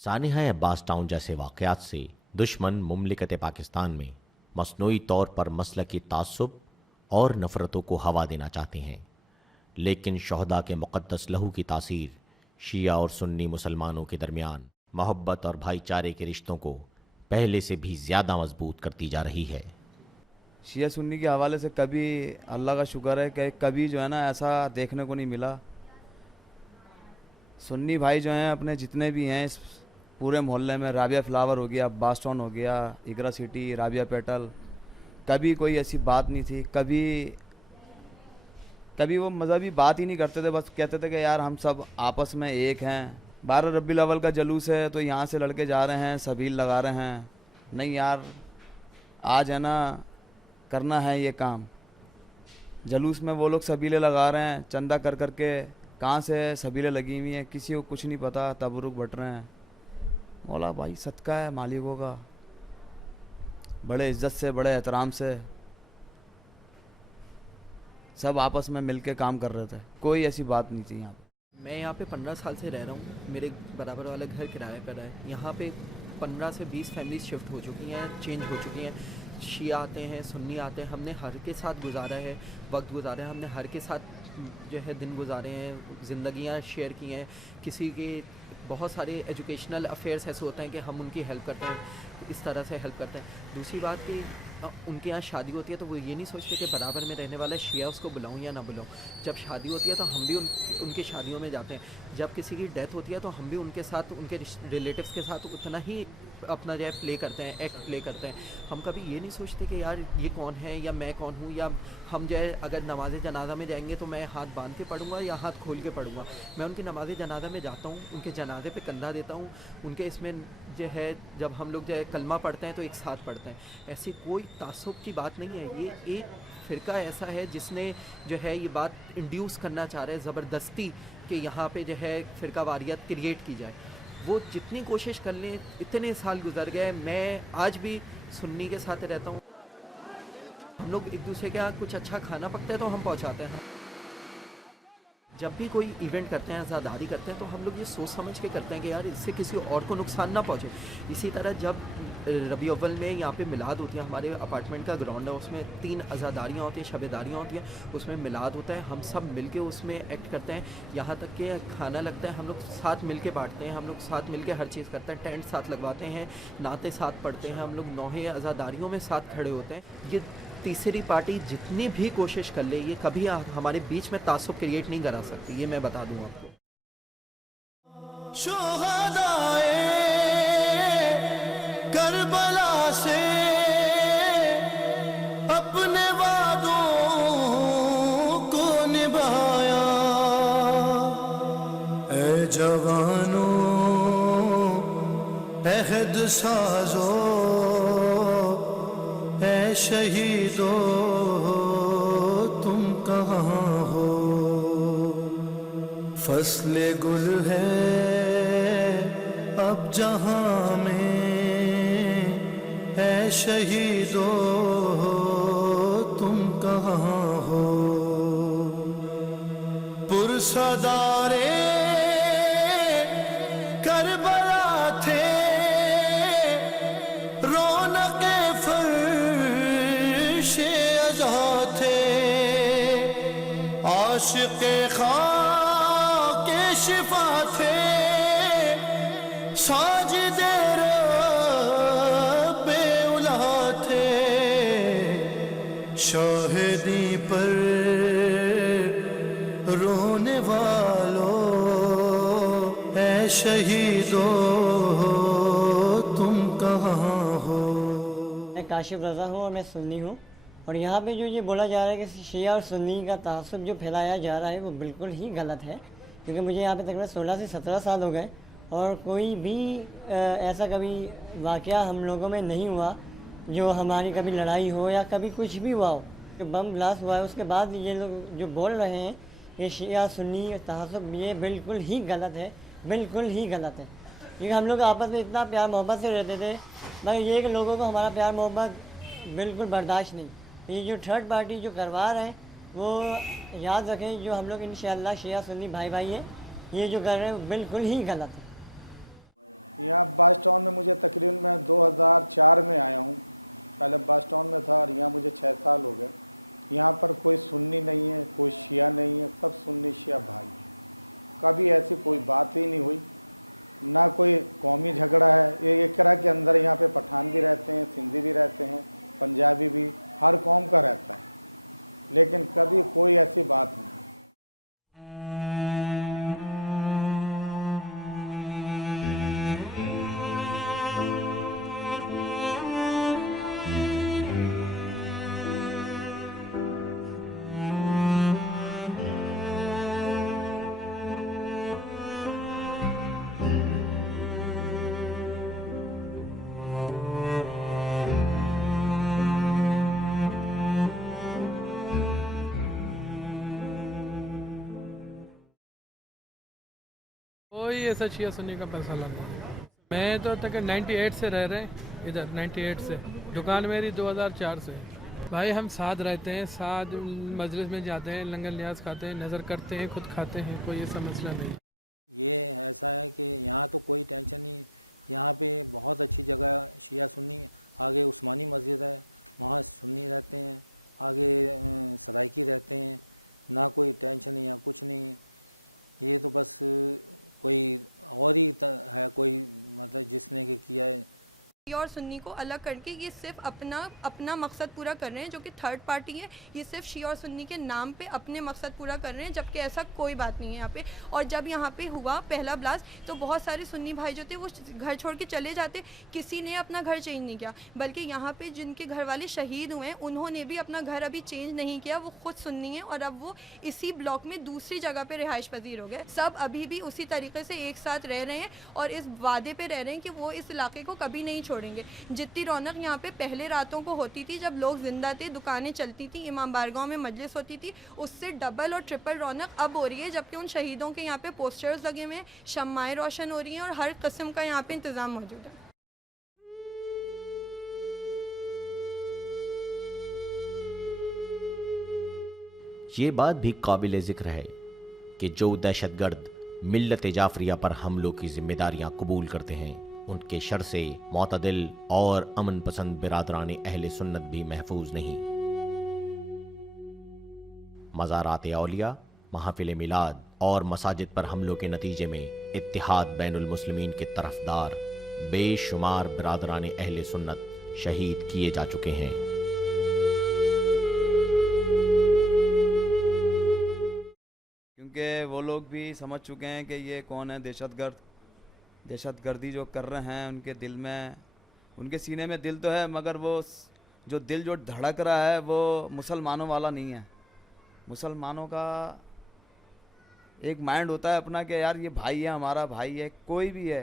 सानिहा अब्बास टाउन जैसे वाक़यात से दुश्मन मुमलिकत पाकिस्तान में मसनूई तौर पर मसलकी तासुब और नफ़रतों को हवा देना चाहते हैं, लेकिन शहदा के मुक़द्दस लहू की तासीर शिया और सुन्नी मुसलमानों के दरमियान मोहब्बत और भाईचारे के रिश्तों को पहले से भी ज़्यादा मजबूत करती जा रही है। शिया सुन्नी के हवाले से कभी अल्लाह का शुक्र है कि कभी जो है ना ऐसा देखने को नहीं मिला। सुन्नी भाई जो हैं अपने जितने भी हैं इस पूरे मोहल्ले में, राबिया फ्लावर हो गया, अब्बास टाउन हो गया, इगरा सिटी, राबिया पेटल, कभी कोई ऐसी बात नहीं थी। कभी वो मज़हबी बात ही नहीं करते थे, बस कहते थे कि यार हम सब आपस में एक हैं। 12 रबीउल अव्वल का जलूस है तो यहाँ से लड़के जा रहे हैं, सबील लगा रहे हैं, नहीं यार आज है ना करना है ये काम। जलूस में वो लोग सबीले लगा रहे हैं, चंदा कर के कहाँ से सबीले लगी हुई हैं, किसी को कुछ नहीं पता, तबरुक बट रहे हैं। मौला भाई सदका है मालिकों का, बड़े इज्जत से, बड़े एहतराम से सब आपस में मिलके काम कर रहे थे, कोई ऐसी बात नहीं थी यहाँ पे। मैं यहाँ पे 15 साल से रह रहा हूँ, मेरे बराबर वाला घर किराए पर है। यहाँ पे 15 से 20 फैमिली शिफ्ट हो चुकी हैं, चेंज हो चुकी हैं। शिया आते हैं, सुन्नी आते हैं, हमने हर के साथ गुजारा है, वक्त गुजारा है, हमने हर के साथ जो है दिन गुजारे हैं, ज़िंदगियाँ शेयर की हैं। किसी के बहुत सारे एजुकेशनल अफेयर्स ऐसे होते हैं कि हम उनकी हेल्प करते हैं, इस तरह से हेल्प करते हैं। दूसरी बात कि उनके यहाँ शादी होती है तो वो ये नहीं सोचते कि बराबर में रहने वाला शिया उसको बुलाऊं या ना बुलाऊं। जब शादी होती है तो हम भी उनकी शादियों में जाते हैं। जब किसी की डेथ होती है तो हम भी उनके साथ, उनके रिलेटिव्स के साथ उतना ही अपना जो है प्ले करते हैं, एक्ट प्ले करते हैं। हम कभी ये नहीं सोचते कि यार ये कौन है या मैं कौन हूँ, या हम जो है अगर नमाज जनाजा में जाएंगे तो मैं हाथ बांध के पढ़ूंगा या हाथ खोल के पढ़ूंगा। मैं उनकी नमाज जनाजा में जाता हूँ, उनके जनाजे पे कंधा देता हूँ, उनके इसमें जो है जब हम लोग जो है कलमा पढ़ते हैं तो एक साथ पढ़ते हैं। ऐसी कोई तासुब की बात नहीं है। ये एक फ़िरका ऐसा है जिसने जो है ये बात इंड्यूस करना चाह रहा है ज़बरदस्ती कि यहाँ पे जो है फ़िरका वारियत क्रिएट की जाए। वो जितनी कोशिश कर लें, इतने साल गुजर गए, मैं आज भी सुन्नी के साथ रहता हूँ। हम लोग एक दूसरे के यहाँ कुछ अच्छा खाना पकता है तो हम पहुँचाते हैं। जब भी कोई इवेंट करते हैं, आज़ादारी करते हैं, तो हम लोग ये सोच समझ के करते हैं कि यार इससे किसी और को नुकसान ना पहुँचे। इसी तरह जब रबी अव्वल में यहाँ पे मिलाद होती है, हमारे अपार्टमेंट का ग्राउंड है, उसमें 3 अज़ादारियाँ होती हैं, शबेदारियाँ होती हैं, उसमें मिलाद होता है, हम सब मिलके उसमें एक्ट करते हैं। यहाँ तक कि खाना लगता है, हम लोग साथ मिलके बांटते हैं, हम लोग साथ मिलके हर चीज़ करते हैं, टेंट साथ लगवाते हैं, नाते साथ पढ़ते हैं, हम लोग 9 अज़ादारियों में साथ खड़े होते हैं। ये तीसरी पार्टी जितनी भी कोशिश कर ले, ये कभी हमारे बीच में तासुब क्रिएट नहीं करा सकती, ये मैं बता दूँ आपको। करबला से अपने वादों को निभाया, ऐ जवानों अहद साजो, ऐ शहीदों तुम कहाँ हो। फसले गुल है अब जहाँ में, ऐ शहीदों तुम कहाँ हो। पुरसदारे करबला थे, रौनके फर्शे अज़ा थे, आशिक़े खाके शिफा थे, साजिदे रब्बे उला थे। शाहिदी पर रोने वालों, ऐ शहीदों काशिफ रज़ा हूँ और मैं सुन्नी हूँ। और यहाँ पे जो ये बोला जा रहा है कि शिया और सुन्नी का तासुब जो फैलाया जा रहा है वो बिल्कुल ही गलत है, क्योंकि मुझे यहाँ पे तकरीबन 16 से 17 साल हो गए और कोई भी ऐसा कभी वाक़या हम लोगों में नहीं हुआ जो हमारी कभी लड़ाई हो या कभी कुछ भी हुआ हो। जो बम ब्लास्ट हुआ है उसके बाद ये लोग जो बोल रहे हैं कि शिया सुन्नी तहज़्ज़ुब, ये बिल्कुल ही गलत है, बिल्कुल ही गलत है। क्योंकि हम लोग आपस में इतना प्यार मोहब्बत से रहते थे, मगर ये कि लोगों को हमारा प्यार मोहब्बत बिल्कुल बर्दाश्त नहीं। ये जो थर्ड पार्टी जो करवा रहे हैं वो याद रखें, जो हम लोग इंशाअल्लाह शिया सुन्नी भाई भाई हैं, ये जो कर रहे हैं वो बिल्कुल ही गलत है। यहाँ अब्बास टाउन में मुझे तकरीबन मैं 2004 में आया हूँ। पहले अब्बास टाउन में था और यहाँ मुझे 6 साल हो गए। यहाँ पर कोई सुन्नी नहीं है, कोई शिया नहीं है, सब सुन्नी शिया भाई हैं। कभी ऐसी कोई बात ही नहीं हुई, ना कोई कौमी झगड़ा है। एक तरह के अंदर यहाँ पे पठान भी रहते हैं, सिंधी भी रहते हैं, पंजाबी भी, हर कौम का रहता है, लेकिन कभी कोई ऐसी बात नहीं। कोई ऐसा शिया सुन्नी का मसला नहीं है। मैं तो तक 98 से रह रहे हैं इधर, 98 से। दुकान मेरी 2004 से। भाई हम साथ रहते हैं, साथ मजलिस में जाते हैं, लंगर न्याज खाते हैं, नज़र करते हैं, खुद खाते हैं, कोई ऐसा मसला नहीं। ये ऐसा है कि यहाँ तो कोई टेंशन नहीं। यहाँ पे बहुत अच्छी जगह शिया सुन्नी, आगे उस्मानी मस्जिद है, वहाँ सुन्नी रहते हैं, आगे सराइकी रहते हैं, ना कोई टेंशन नहीं है, कुछ नहीं है। ये तो बस कोई और ही है, कोई मतलब जिसने के किया है। और सुन्नी को अलग करके ये सिर्फ अपना मकसद पूरा कर रहे हैं, जो कि थर्ड पार्टी है। ये सिर्फ शिया और सुन्नी के नाम पे अपने मकसद पूरा कर रहे हैं, जबकि ऐसा कोई बात नहीं है यहाँ पे। और जब यहाँ पे हुआ पहला ब्लास्ट तो बहुत सारे सुन्नी भाई जो थे वो घर छोड़ के चले जाते, किसी ने अपना घर चेंज नहीं किया। बल्कि यहाँ पे जिनके घर वाले शहीद हुए हैं उन्होंने भी अपना घर अभी चेंज नहीं किया, वो खुद सुन्नी है और अब वो इसी ब्लॉक में दूसरी जगह पर रिहाइश पजीर हो गए। सब अभी भी उसी तरीके से एक साथ रह रहे हैं और इस वादे पर रह रहे हैं कि वो इस इलाके को कभी नहीं छोड़ेंगे। जितनी रौनक यहाँ पे पहले रातों को होती थी जब लोग जिंदा थे, दुकानें चलती थी, इमाम बारगाह में मजलिस होती थी, उससे डबल और ट्रिपल रौनक अब हो रही है। जबकि उन शहीदों के यहाँ पे पोस्टर्स लगे हुए हैं, शम्माएं रोशन हो रही हैं और हर किस्म का यहाँ पे इंतज़ाम मौजूद है। ये बात भी काबिल ज़िक्र है कि जो दहशतगर्द मिल्लत जाफरिया पर हमलों की जिम्मेदारियां कबूल करते हैं, उनके शर से मोतदिल और अमन पसंद बिरादरान अहले सुन्नत भी महफूज नहीं। मज़ारात औलिया, महफिल मिलाद और मसाजिद पर हमलों के नतीजे में इत्तिहाद बैनुल मुस्लिमीन के तरफदार बेशुमार बिरादरान अहले सुन्नत शहीद किए जा चुके हैं। क्योंकि वो लोग भी समझ चुके हैं कि ये कौन है दहशतगर्दी जो कर रहे हैं। उनके दिल में, उनके सीने में दिल तो है, मगर वो जो दिल जो धड़क रहा है वो मुसलमानों वाला नहीं है। मुसलमानों का एक माइंड होता है अपना कि यार ये भाई है, हमारा भाई है, कोई भी है।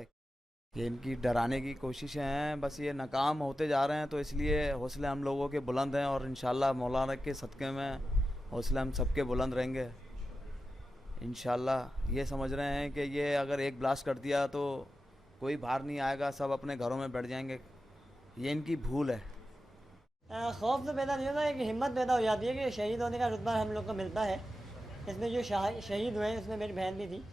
ये इनकी डराने की कोशिशें हैं, बस ये नाकाम होते जा रहे हैं। तो इसलिए हौसले हम लोगों के बुलंद हैं और इंशाल्लाह मौलाना के सदक़े में हौसले हम सबके बुलंद रहेंगे इंशाल्लाह। ये समझ रहे हैं कि ये अगर एक ब्लास्ट कर दिया तो कोई बाहर नहीं आएगा, सब अपने घरों में बैठ जाएंगे। ये इनकी भूल है। खौफ तो पैदा नहीं होता, एक हिम्मत पैदा हो जाती है कि शहीद होने का रुतबा हम लोग को मिलता है। इसमें जो शहीद हुए इसमें मेरी बहन भी थी,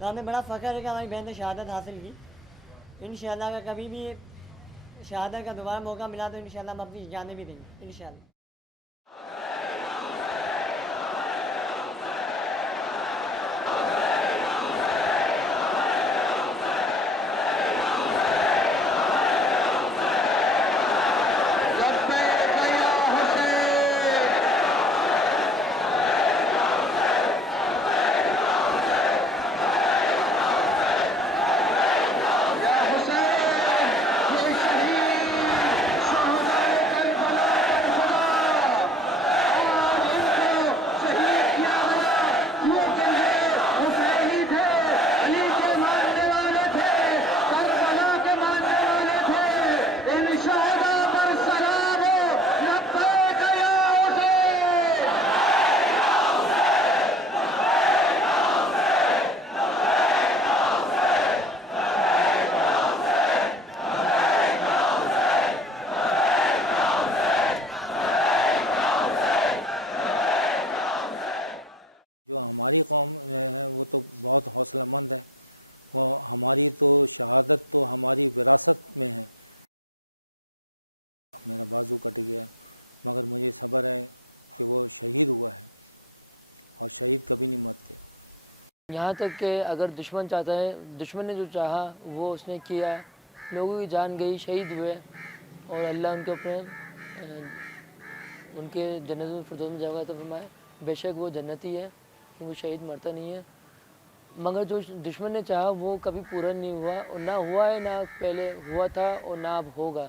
तो हमें बड़ा फ़ख्र है कि हमारी बहन ने शहादत हासिल की। इंशाल्लाह अगर कभी भी शहादत का दोबारा मौका मिला तो इंशाल्लाह हम अपनी जानें भी देंगे इंशाल्लाह। जो हमारी कौम है वो तो बहुत हौसलामंद है, वो हमारी तो शहादत तो हमारी विरासत में है। मेरा बाजू कट गया मगर मुझे सब्र है कि वो शहीद हुआ है और शहीद कभी नहीं मरते। यहाँ तक कि अगर दुश्मन चाहता है, दुश्मन ने जो चाहा वो उसने किया, लोगों की जान गई, शहीद हुए और अल्लाह उनके अपने उनके जन्नत फिरदौस में जगह तो फरमाए। बेशक वो जन्नती है क्योंकि शहीद मरता नहीं है, मगर जो दुश्मन ने चाहा वो कभी पूरा नहीं हुआ, और ना हुआ है, ना पहले हुआ था और ना अब होगा।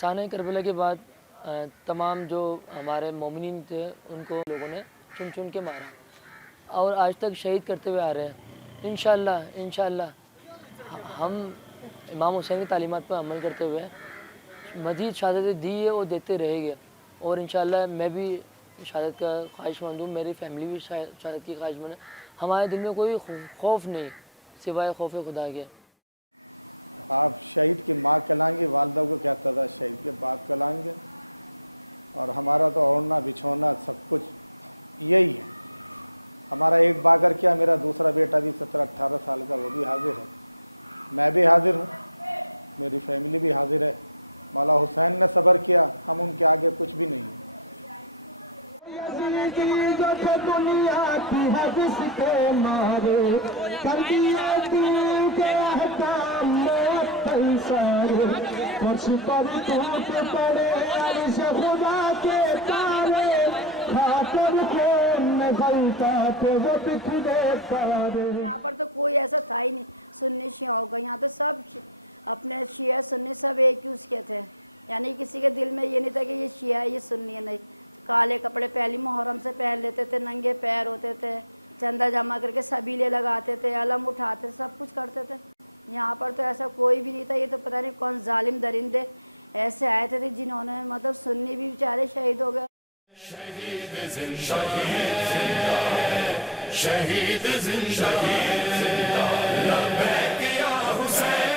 साने करबला के बाद तमाम जो हमारे मोमिनीन थे उनको लोगों ने चुन चुन के मारा और आज तक शहीद करते हुए आ रहे हैं। इंशाअल्लाह हम इमाम हुसैन की तालीमात पर अमल करते हुए मज़ीद शहादतें दी है और देते रहेंगे, और इंशाअल्लाह मैं भी शहादत का ख्वाहिशमंद हूँ, मेरी फैमिली भी शहादत की ख्वाहिशमंद है। हमारे दिल में कोई खौफ नहीं सिवाय खौफ खुदा के। आप शहीद की माँ कहलाएंगे, वालदा को कहता था शहीद के बाप कहलाएंगे, और हमारा तो ओढ़ना बिछोना सब कुछ यही है। हमारा एक बागर क्या, मेरा दूसरा बेटा भी 17-18 साल का, वो भी हाजिर है, मैं भी हाजिर हूँ, मेरी फैमिली भी हाजिर है। मौला हुसैन ने सब्र किया, हम उनके आगे कुछ भी नहीं हैं। यहाँ पर तो कोई ऐसा था ही नहीं सुन्नी शिया होगा, यहाँ तो सब अपने शिया सुन्नी सब एक ही उसके थे, यानी किसी के दिल में ये नहीं था कि ये शिया है ये सुन्नी है। नहीं, काले कपड़े पहली मुहर्रम से पहन लेते थे, नंगे पैर होते थे, चंदा जमा करके सबीले लगाते थे, अलम उठाते थे, सब कुछ करते थे। यहाँ पर तो ऐसा कोई भी नहीं था। ये तो पता नहीं कौन जालिम दरिंदे ऐसे आए थे जिन्होंने मतलब सुन्नी भी बेचारे शहीद हो गए। शहीद जिंदा लब्बैक या हुसैन,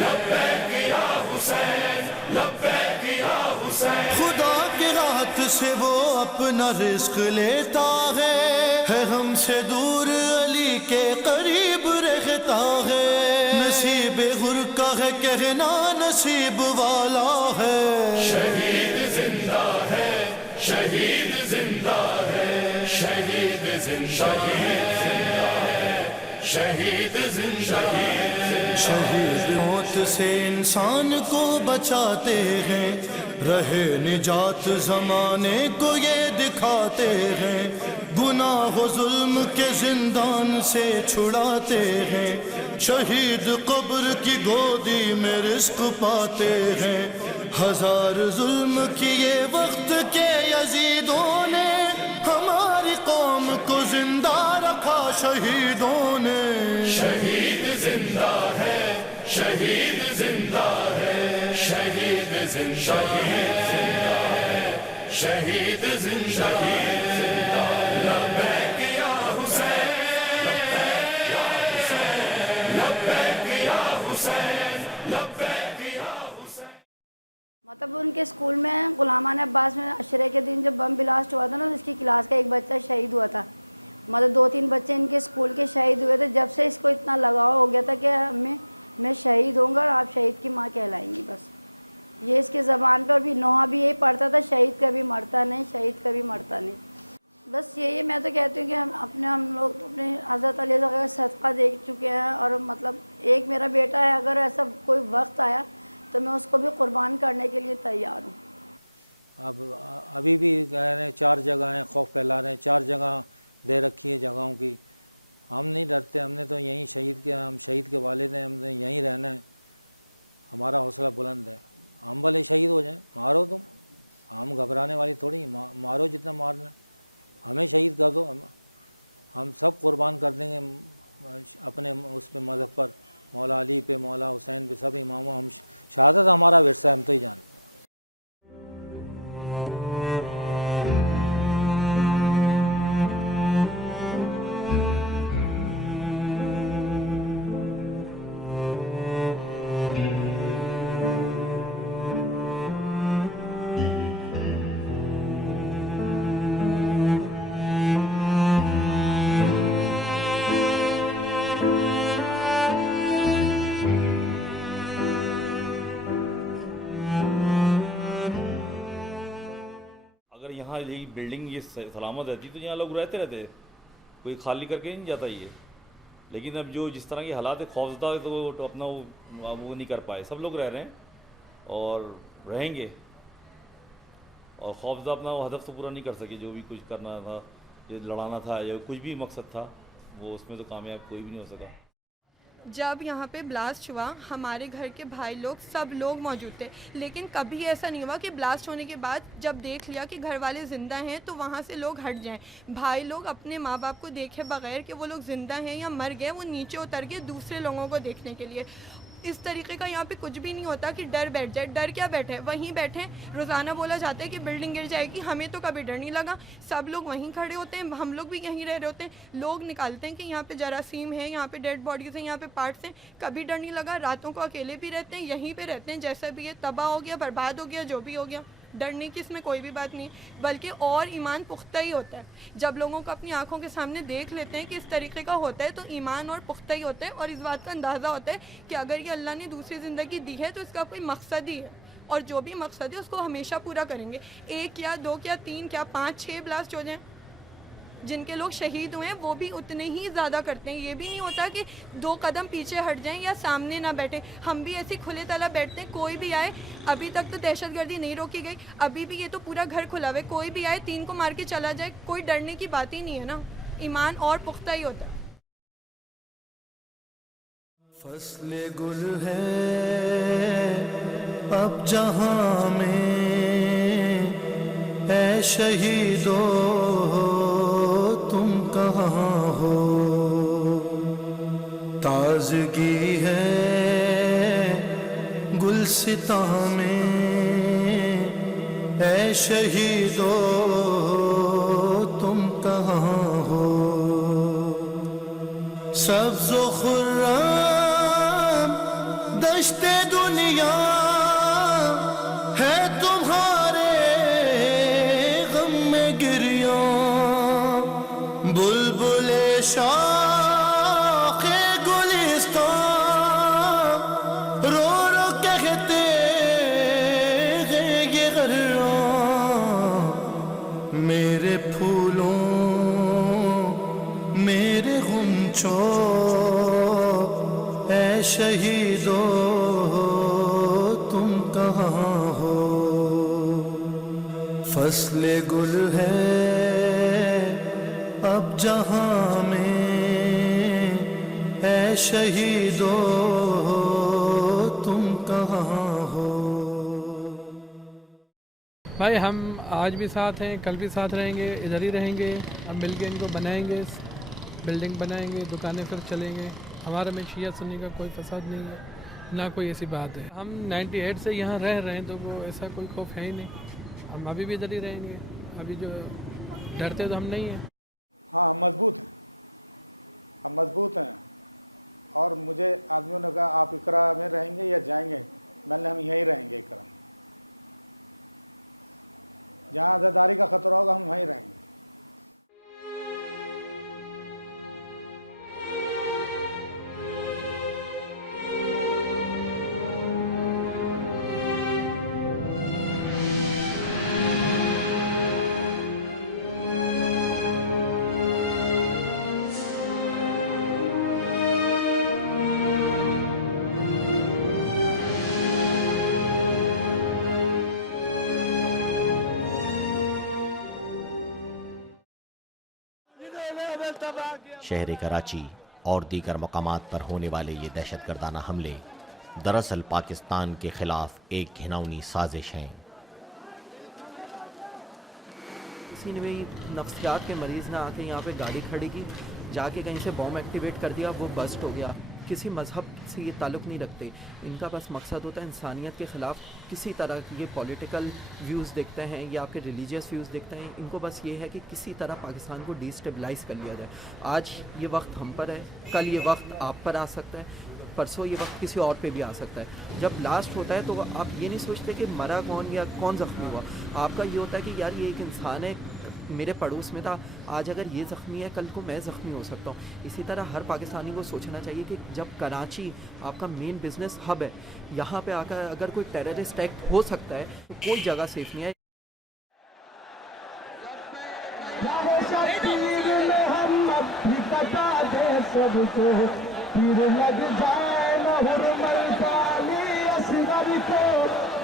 लब्बैक या हुसैन, लब्बैक या हुसैन। खुदा के हाथ से वो अपना रिस्क लेता है हमसे दूर अली के करीब रहता है। नसीब हुर का है कहना नसीब वाला है। शहीद जिंदा है, शहीद जिंदा है, शहीद जिंदा है, शहीद जिंदा है। शहीद मौत से इंसान को बचाते हैं, रहे निजात जमाने को ये दिखाते हैं। गुनाह जुल्म के जिंदान से छुड़ाते हैं, शहीद कब्र की गोदी में रिस्क पाते हैं। हजार जुल्म किए वक्त के यजीदों ने हमारी कौम को जिंदा रखा शहीदों ने। शहीद जिंदा है, शहीद जिंदा है, शहीद जिंदा है, शहीद जिंदा है। लब्बैक या हुसैन, लब्बैक या हुसैन, लब्बैक या हुसैन। मतलब उनके स्कूल में गुलामान अब्बास में अशरे के दिन जब बम ब्लास्ट हुआ था ना, तो इसकी क्लास का एक बच्चा शहीद हुआ था। मतलब 2-3 बच्चे इनके स्कूल के शहीद हुए थे। जब से इसको इतना लगाव हो गया था कि मैं शहीद होऊंगा और आप शहीद की माँ कहलाएंगी, बस ये इसके ज़बान पर भी नोहा भी यही पढ़ता था, शहीद कभी मरता नहीं, शहीद कभी मरता नहीं। बस यही मैं तो कहती हूँ कि हम लोग तो अपने हज़रत अली का सदका देख चुके हैं, और मतलब एक मेरा बेटा है, अगर ऐसा कोई वक्त आया तो मैं उसको भी कुर्बान करने के लिए तैयार हूँ। अब अभी भी गए हैं 4 जगह हैं, खौफ फैला रहे हैं, 4 जगह दे रखी है जगहों की, हम नहीं डरते, हमने तो यहीं हम शहीद के वालिद हैं, हमने यहीं रहना है। हमारा हौसला बुलंद है। हम भले शहीद हो जाएं, मारो तुम, हम घबराने वाली थोड़ी, मारो जितना मारना है, हमें शहीद कर दो, हम सब कुर्बान कर देंगे अपने उस पे मज़हब पर, मौला अली पे, मौला हुसैन पे, सब इमामों, हम शहादत हमारा विरसा है, हम तो ही जानते हैं। यहाँ ये बिल्डिंग ये सलामत रहती तो यहाँ लोग रहते रहते, कोई खाली करके नहीं जाता ये। लेकिन अब जो जिस तरह के हालात है खौफजदा है, तो वो अपना वो नहीं कर पाए। सब लोग रह रहे हैं और रहेंगे, और खौफजदा अपना वो हदफ तो पूरा नहीं कर सके। जो भी कुछ करना था, ये लड़ाना था या कुछ भी मकसद था, वो उसमें तो कामयाब कोई भी नहीं हो सका। जब यहाँ पे ब्लास्ट हुआ, हमारे घर के भाई लोग सब लोग मौजूद थे, लेकिन कभी ऐसा नहीं हुआ कि ब्लास्ट होने के बाद जब देख लिया कि घर वाले ज़िंदा हैं तो वहाँ से लोग हट जाएं। भाई लोग अपने माँ बाप को देखे बगैर कि वो लोग ज़िंदा हैं या मर गए, वो नीचे उतर के दूसरे लोगों को देखने के लिए। इस तरीके का यहाँ पे कुछ भी नहीं होता कि डर बैठ जाए। डर क्या बैठे, वहीं बैठे। रोज़ाना बोला जाता है कि बिल्डिंग गिर जाएगी, हमें तो कभी डर नहीं लगा। सब लोग वहीं खड़े होते हैं, हम लोग भी यहीं रह रहे होते हैं। लोग निकालते हैं कि यहाँ पे जरासीम है, यहाँ पे डेड बॉडीज़ हैं, यहाँ पे पार्ट्स हैं, कभी डर नहीं लगा। रातों को अकेले भी रहते हैं, यहीं पर रहते हैं। जैसा भी ये तबाह हो गया, बर्बाद हो गया, जो भी हो गया, डरने की इसमें कोई भी बात नहीं, बल्कि और ईमान पुख्ता ही होता है। जब लोगों को अपनी आंखों के सामने देख लेते हैं कि इस तरीके का होता है, तो ईमान और पुख्ता ही होता है, और इस बात का अंदाज़ा होता है कि अगर ये अल्लाह ने दूसरी ज़िंदगी दी है तो इसका कोई मकसद ही है, और जो भी मकसद है उसको हमेशा पूरा करेंगे। 1 या 2 या 3 क्या 5 6 ब्लास्ट हो जाएँ, जिनके लोग शहीद हुए हैं वो भी उतने ही ज़्यादा करते हैं। ये भी नहीं होता कि 2 कदम पीछे हट जाएं या सामने ना बैठें। हम भी ऐसी खुले तला बैठते हैं, कोई भी आए। अभी तक तो दहशतगर्दी नहीं रोकी गई, अभी भी ये तो पूरा घर खुला हुआ है, कोई भी आए 3 को मार के चला जाए, कोई डरने की बात ही नहीं है ना। ईमान और पुख्ता ही होता है। फसले गुल है अब जहां में, ऐ शहीदो तुम कहाँ हो। ताजगी है गुलसिता में, ऐ शहीदो तुम कहाँ हो। सब्ज़ो खुर्रम दश्ते दुनिया है तुम्हारे गम में गिरिया। बुलबुले शाखे गुलिस्तान रो रो कहते हैं ये गर्रा। मेरे फूलों मेरे गुंचों ऐ शहीदो तुम कहाँ हो। फसले गुल है अब जहां में, ऐ शहीदो तुम कहाँ हो। भाई हम आज भी साथ हैं, कल भी साथ रहेंगे, इधर ही रहेंगे। अब मिल के इनको बनाएंगे, बिल्डिंग बनाएंगे, दुकानें फिर चलेंगे। हमारे में शिया सुन्नी का कोई फसाद नहीं है, ना कोई ऐसी बात है। हम 98 से यहाँ रह रहे हैं, तो वो ऐसा कोई खौफ है ही नहीं। हम अभी भी इधर ही रहेंगे, अभी जो डरते तो हम नहीं हैं। हाँ, हम मजबूत हैं, हम मजबूत हैं। और मुझे आदमियों ने कहा आप इकरा में रहेंगे या जाएंगे, मैंने हम यहीं रहेंगे इकरा में। जहाँ आज़ादारी का खतरा होगा हम वहीं रहेंगे। शहर कराची और दीगर मकामात पर होने वाले ये दहशतगर्दाना हमले दरअसल पाकिस्तान के खिलाफ एक घिनौनी साजिश हैं। किसी ने भी नफ्सियात के मरीज़ ने आके यहाँ पे गाड़ी खड़ी की, जाके कहीं से बॉम्ब एक्टिवेट कर दिया, वो बस्ट हो गया। किसी मज़हब से ये ताल्लुक़ नहीं रखते, इनका बस मकसद होता है इंसानियत के ख़िलाफ़ किसी तरह ये पॉलिटिकल व्यूज़ देखते हैं या आपके रिलीजियस व्यूज़ देखते हैं। इनको बस ये है कि किसी तरह पाकिस्तान को डिस्टेबलाइज़ कर लिया जाए। आज ये वक्त हम पर है, कल ये वक्त आप पर आ सकता है, परसों ये वक्त किसी और पे भी आ सकता है। जब ब्लास्ट होता है तो आप ये नहीं सोचते कि मरा कौन या कौन ज़ख्मी हुआ। आपका ये होता है कि यार ये एक इंसान है, मेरे पड़ोस में था, आज अगर ये ज़ख्मी है कल को मैं ज़ख्मी हो सकता हूँ। इसी तरह हर पाकिस्तानी को सोचना चाहिए कि जब कराची आपका मेन बिजनेस हब है, यहाँ पे आकर अगर कोई टेररिस्ट एक्ट हो सकता है तो कोई जगह सेफ नहीं है।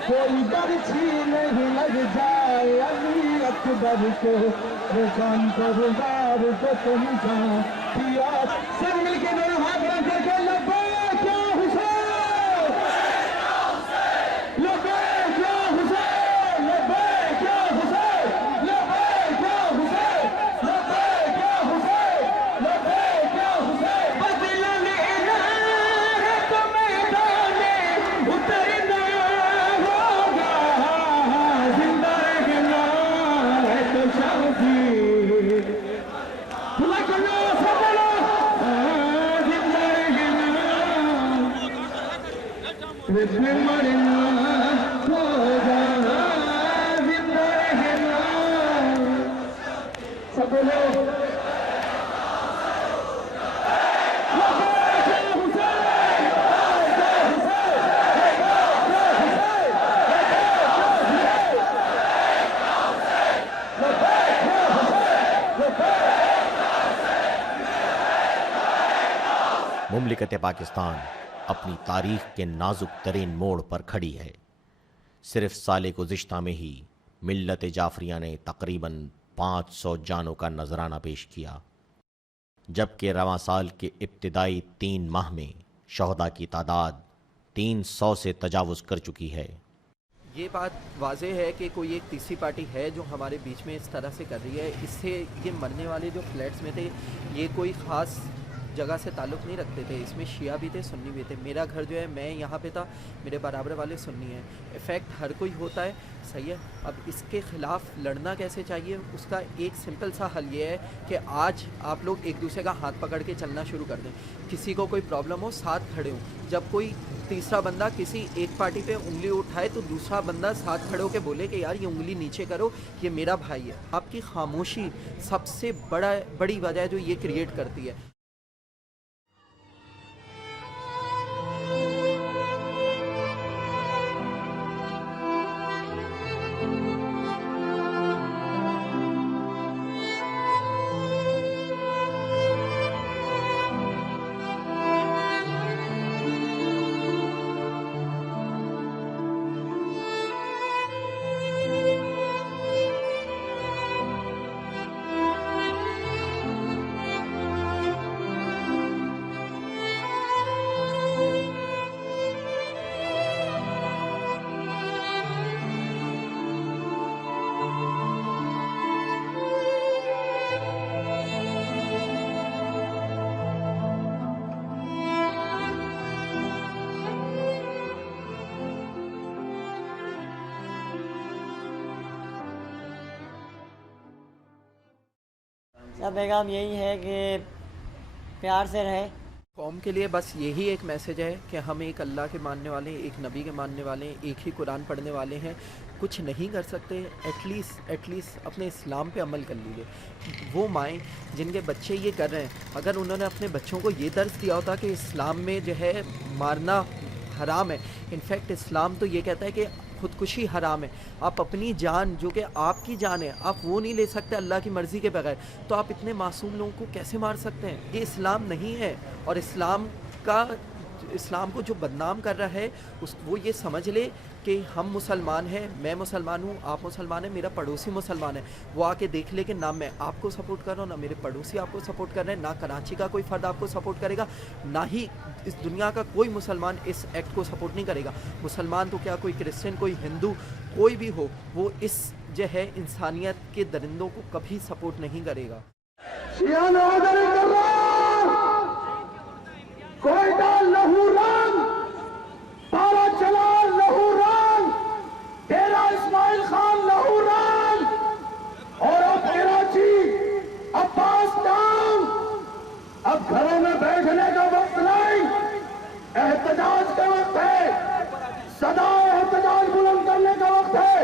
कोई बर्छी नहीं लग जाए अली अकबर को, जान का गुजार को तुम पिया। सब मिलके मेरे हाथ रख करके लब्बैक या हुसैन, लब्बैक या हुसैन, लब्बैक या हुसैन, लब्बैक या हुसैन, लब्बैक या हुसैन, लब्बैक या हुसैन। बदले लेना है तो मैदाने उतरना होगा, जिंदा रहना है तो शांति लगना सबला, जिंदा रहना जिसमें मरना होगा, जिंदा रहना सब लोग। मुमलिकत पाकिस्तान अपनी तारीख के नाजुक तरीन मोड़ पर खड़ी है। सिर्फ साल गुज़िश्ता में ही मिल्लत जाफरिया ने तकरीबन 500 जानों का नजराना पेश किया, जबकि रवां साल के इब्तिदाई 3 माह में शहदा की तादाद 300 से तजावुज़ कर चुकी है। ये बात वाज़ेह है कि कोई एक तीसरी पार्टी है जो हमारे बीच में इस तरह से कर रही है। इससे ये मरने वाले जो फ्लैट्स में थे ये कोई ख़ास जगह से ताल्लुक़ नहीं रखते थे, इसमें शिया भी थे, सुन्नी भी थे। मेरा घर जो है, मैं यहाँ पे था, मेरे बराबर वाले सुन्नी हैं। इफ़ेक्ट हर कोई होता है, सही है। अब इसके ख़िलाफ़ लड़ना कैसे चाहिए, उसका एक सिंपल सा हल ये है कि आज आप लोग एक दूसरे का हाथ पकड़ के चलना शुरू कर दें। किसी को कोई प्रॉब्लम हो, साथ खड़े हों। जब कोई तीसरा बंदा किसी एक पार्टी पे उंगली उठाए तो दूसरा बंदा साथ खड़े होकर बोले कि यार ये उंगली नीचे करो, ये मेरा भाई है। आपकी खामोशी सबसे बड़ी वजह है जो ये क्रिएट करती है। सब पैगाम यही है कि प्यार से रहे। कौम के लिए बस यही एक मैसेज है कि हम एक अल्लाह के मानने वाले, एक नबी के मानने वाले, एक ही कुरान पढ़ने वाले हैं। कुछ नहीं कर सकते, एटलीस्ट अपने इस्लाम पे अमल कर लीजिए। वो माएँ जिनके बच्चे ये कर रहे हैं, अगर उन्होंने अपने बच्चों को ये दर्स दिया होता कि इस्लाम में जो है मारना हराम है, इनफैक्ट इस्लाम तो ये कहता है कि खुदकुशी हराम है। आप अपनी जान जो कि आपकी जान है, आप वो नहीं ले सकते अल्लाह की मर्ज़ी के बगैर, तो आप इतने मासूम लोगों को कैसे मार सकते हैं? ये इस्लाम नहीं है। और इस्लाम का इस्लाम को जो बदनाम कर रहा है वो ये समझ ले कि हम मुसलमान हैं, मैं मुसलमान हूँ, आप मुसलमान हैं, मेरा पड़ोसी मुसलमान है। वो आके देख ले कि ना मैं आपको सपोर्ट कर रहा हूँ, ना मेरे पड़ोसी आपको सपोर्ट कर रहे हैं, ना कराची का कोई फ़र्द आपको सपोर्ट करेगा, ना ही इस दुनिया का कोई मुसलमान इस एक्ट को सपोर्ट नहीं करेगा। मुसलमान तो क्या, कोई क्रिश्चियन, कोई हिंदू, कोई भी हो, वो इस जो है इंसानियत के दरिंदों को कभी सपोर्ट नहीं करेगा। कोयटा लहूरान, बाराचलाल लहूरान, डेरा इस्माइल खान लहूरान और अब कराची, अब्बास टाउन। अब घरों में बैठने का वक्त नहीं, एहतजाज का वक्त है, सदा एहतजाज बुलंद करने का वक्त है।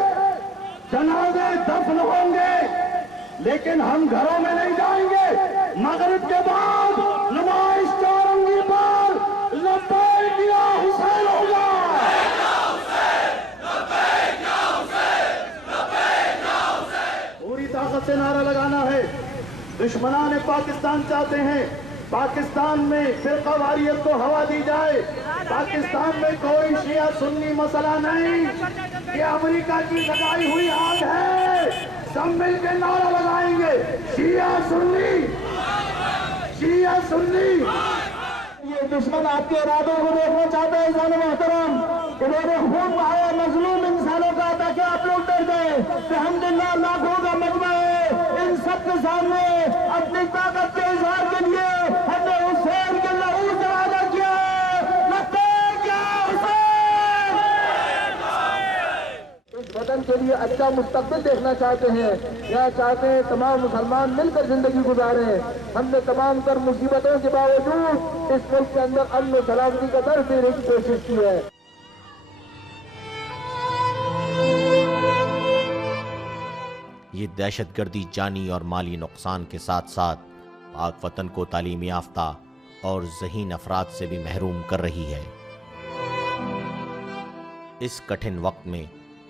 जनाजे दफन होंगे लेकिन हम घरों में नहीं जाएंगे। मगरिब के बाद नुमाइश चौरंगी पर लब्बैक या हुसैन होगा। पूरी ताकत से नारा लगाना है। दुश्मनान पाकिस्तान चाहते हैं पाकिस्तान में फिरकावारियत को हवा दी जाए। पाकिस्तान में कोई शिया सुन्नी मसला नहीं, ये अमेरिका की लगाई हुई आग है। सब मिलकर नारा लगाएंगे, शिया सुन्नी, शिया सुन्नी। ये दुश्मन आपके इरादों को देखना चाहते हैं इंसानों मोहतरम। इन्होंने खून बहाया मजलूम इंसानों का, ताकि आप लोग डर गए कि हम जिंदा लाखों का मजमा है। इन सब के सामने अपनी ताकत के इजहार के लिए हमने हुसैन के लहू से वादा किया। वतन के लिए अच्छा मुस्तकबिल देखना चाहते हैं, यह चाहते हैं तमाम मुसलमान मिलकर जिंदगी गुजारें। हमने तमाम तर मुसीबतों के बावजूद इस मुल्क के अंदर अमन सलामती का दर्ज देने की कोशिश की है। ये दहशतगर्दी जानी और माली नुकसान के साथ साथ पाक वतन को तालीमी याफ्ता और ज़हीन अफराद से भी महरूम कर रही है। इस कठिन वक्त में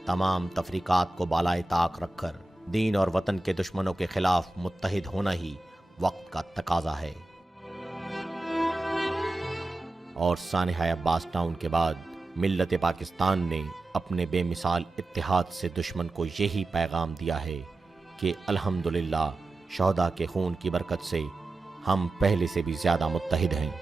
तमाम तफरीकात को बालाए ताक रखकर दीन और वतन के दुश्मनों के खिलाफ मुत्तहिद होना ही वक्त का तकाजा है। और सानिहा अब्बास टाउन के बाद मिल्लत पाकिस्तान ने अपने बेमिसाल इत्तेहाद से दुश्मन को यही पैगाम दिया है कि अल्हम्दुलिल्लाह शहदा के खून की बरकत से हम पहले से भी ज़्यादा मुत्तहिद हैं।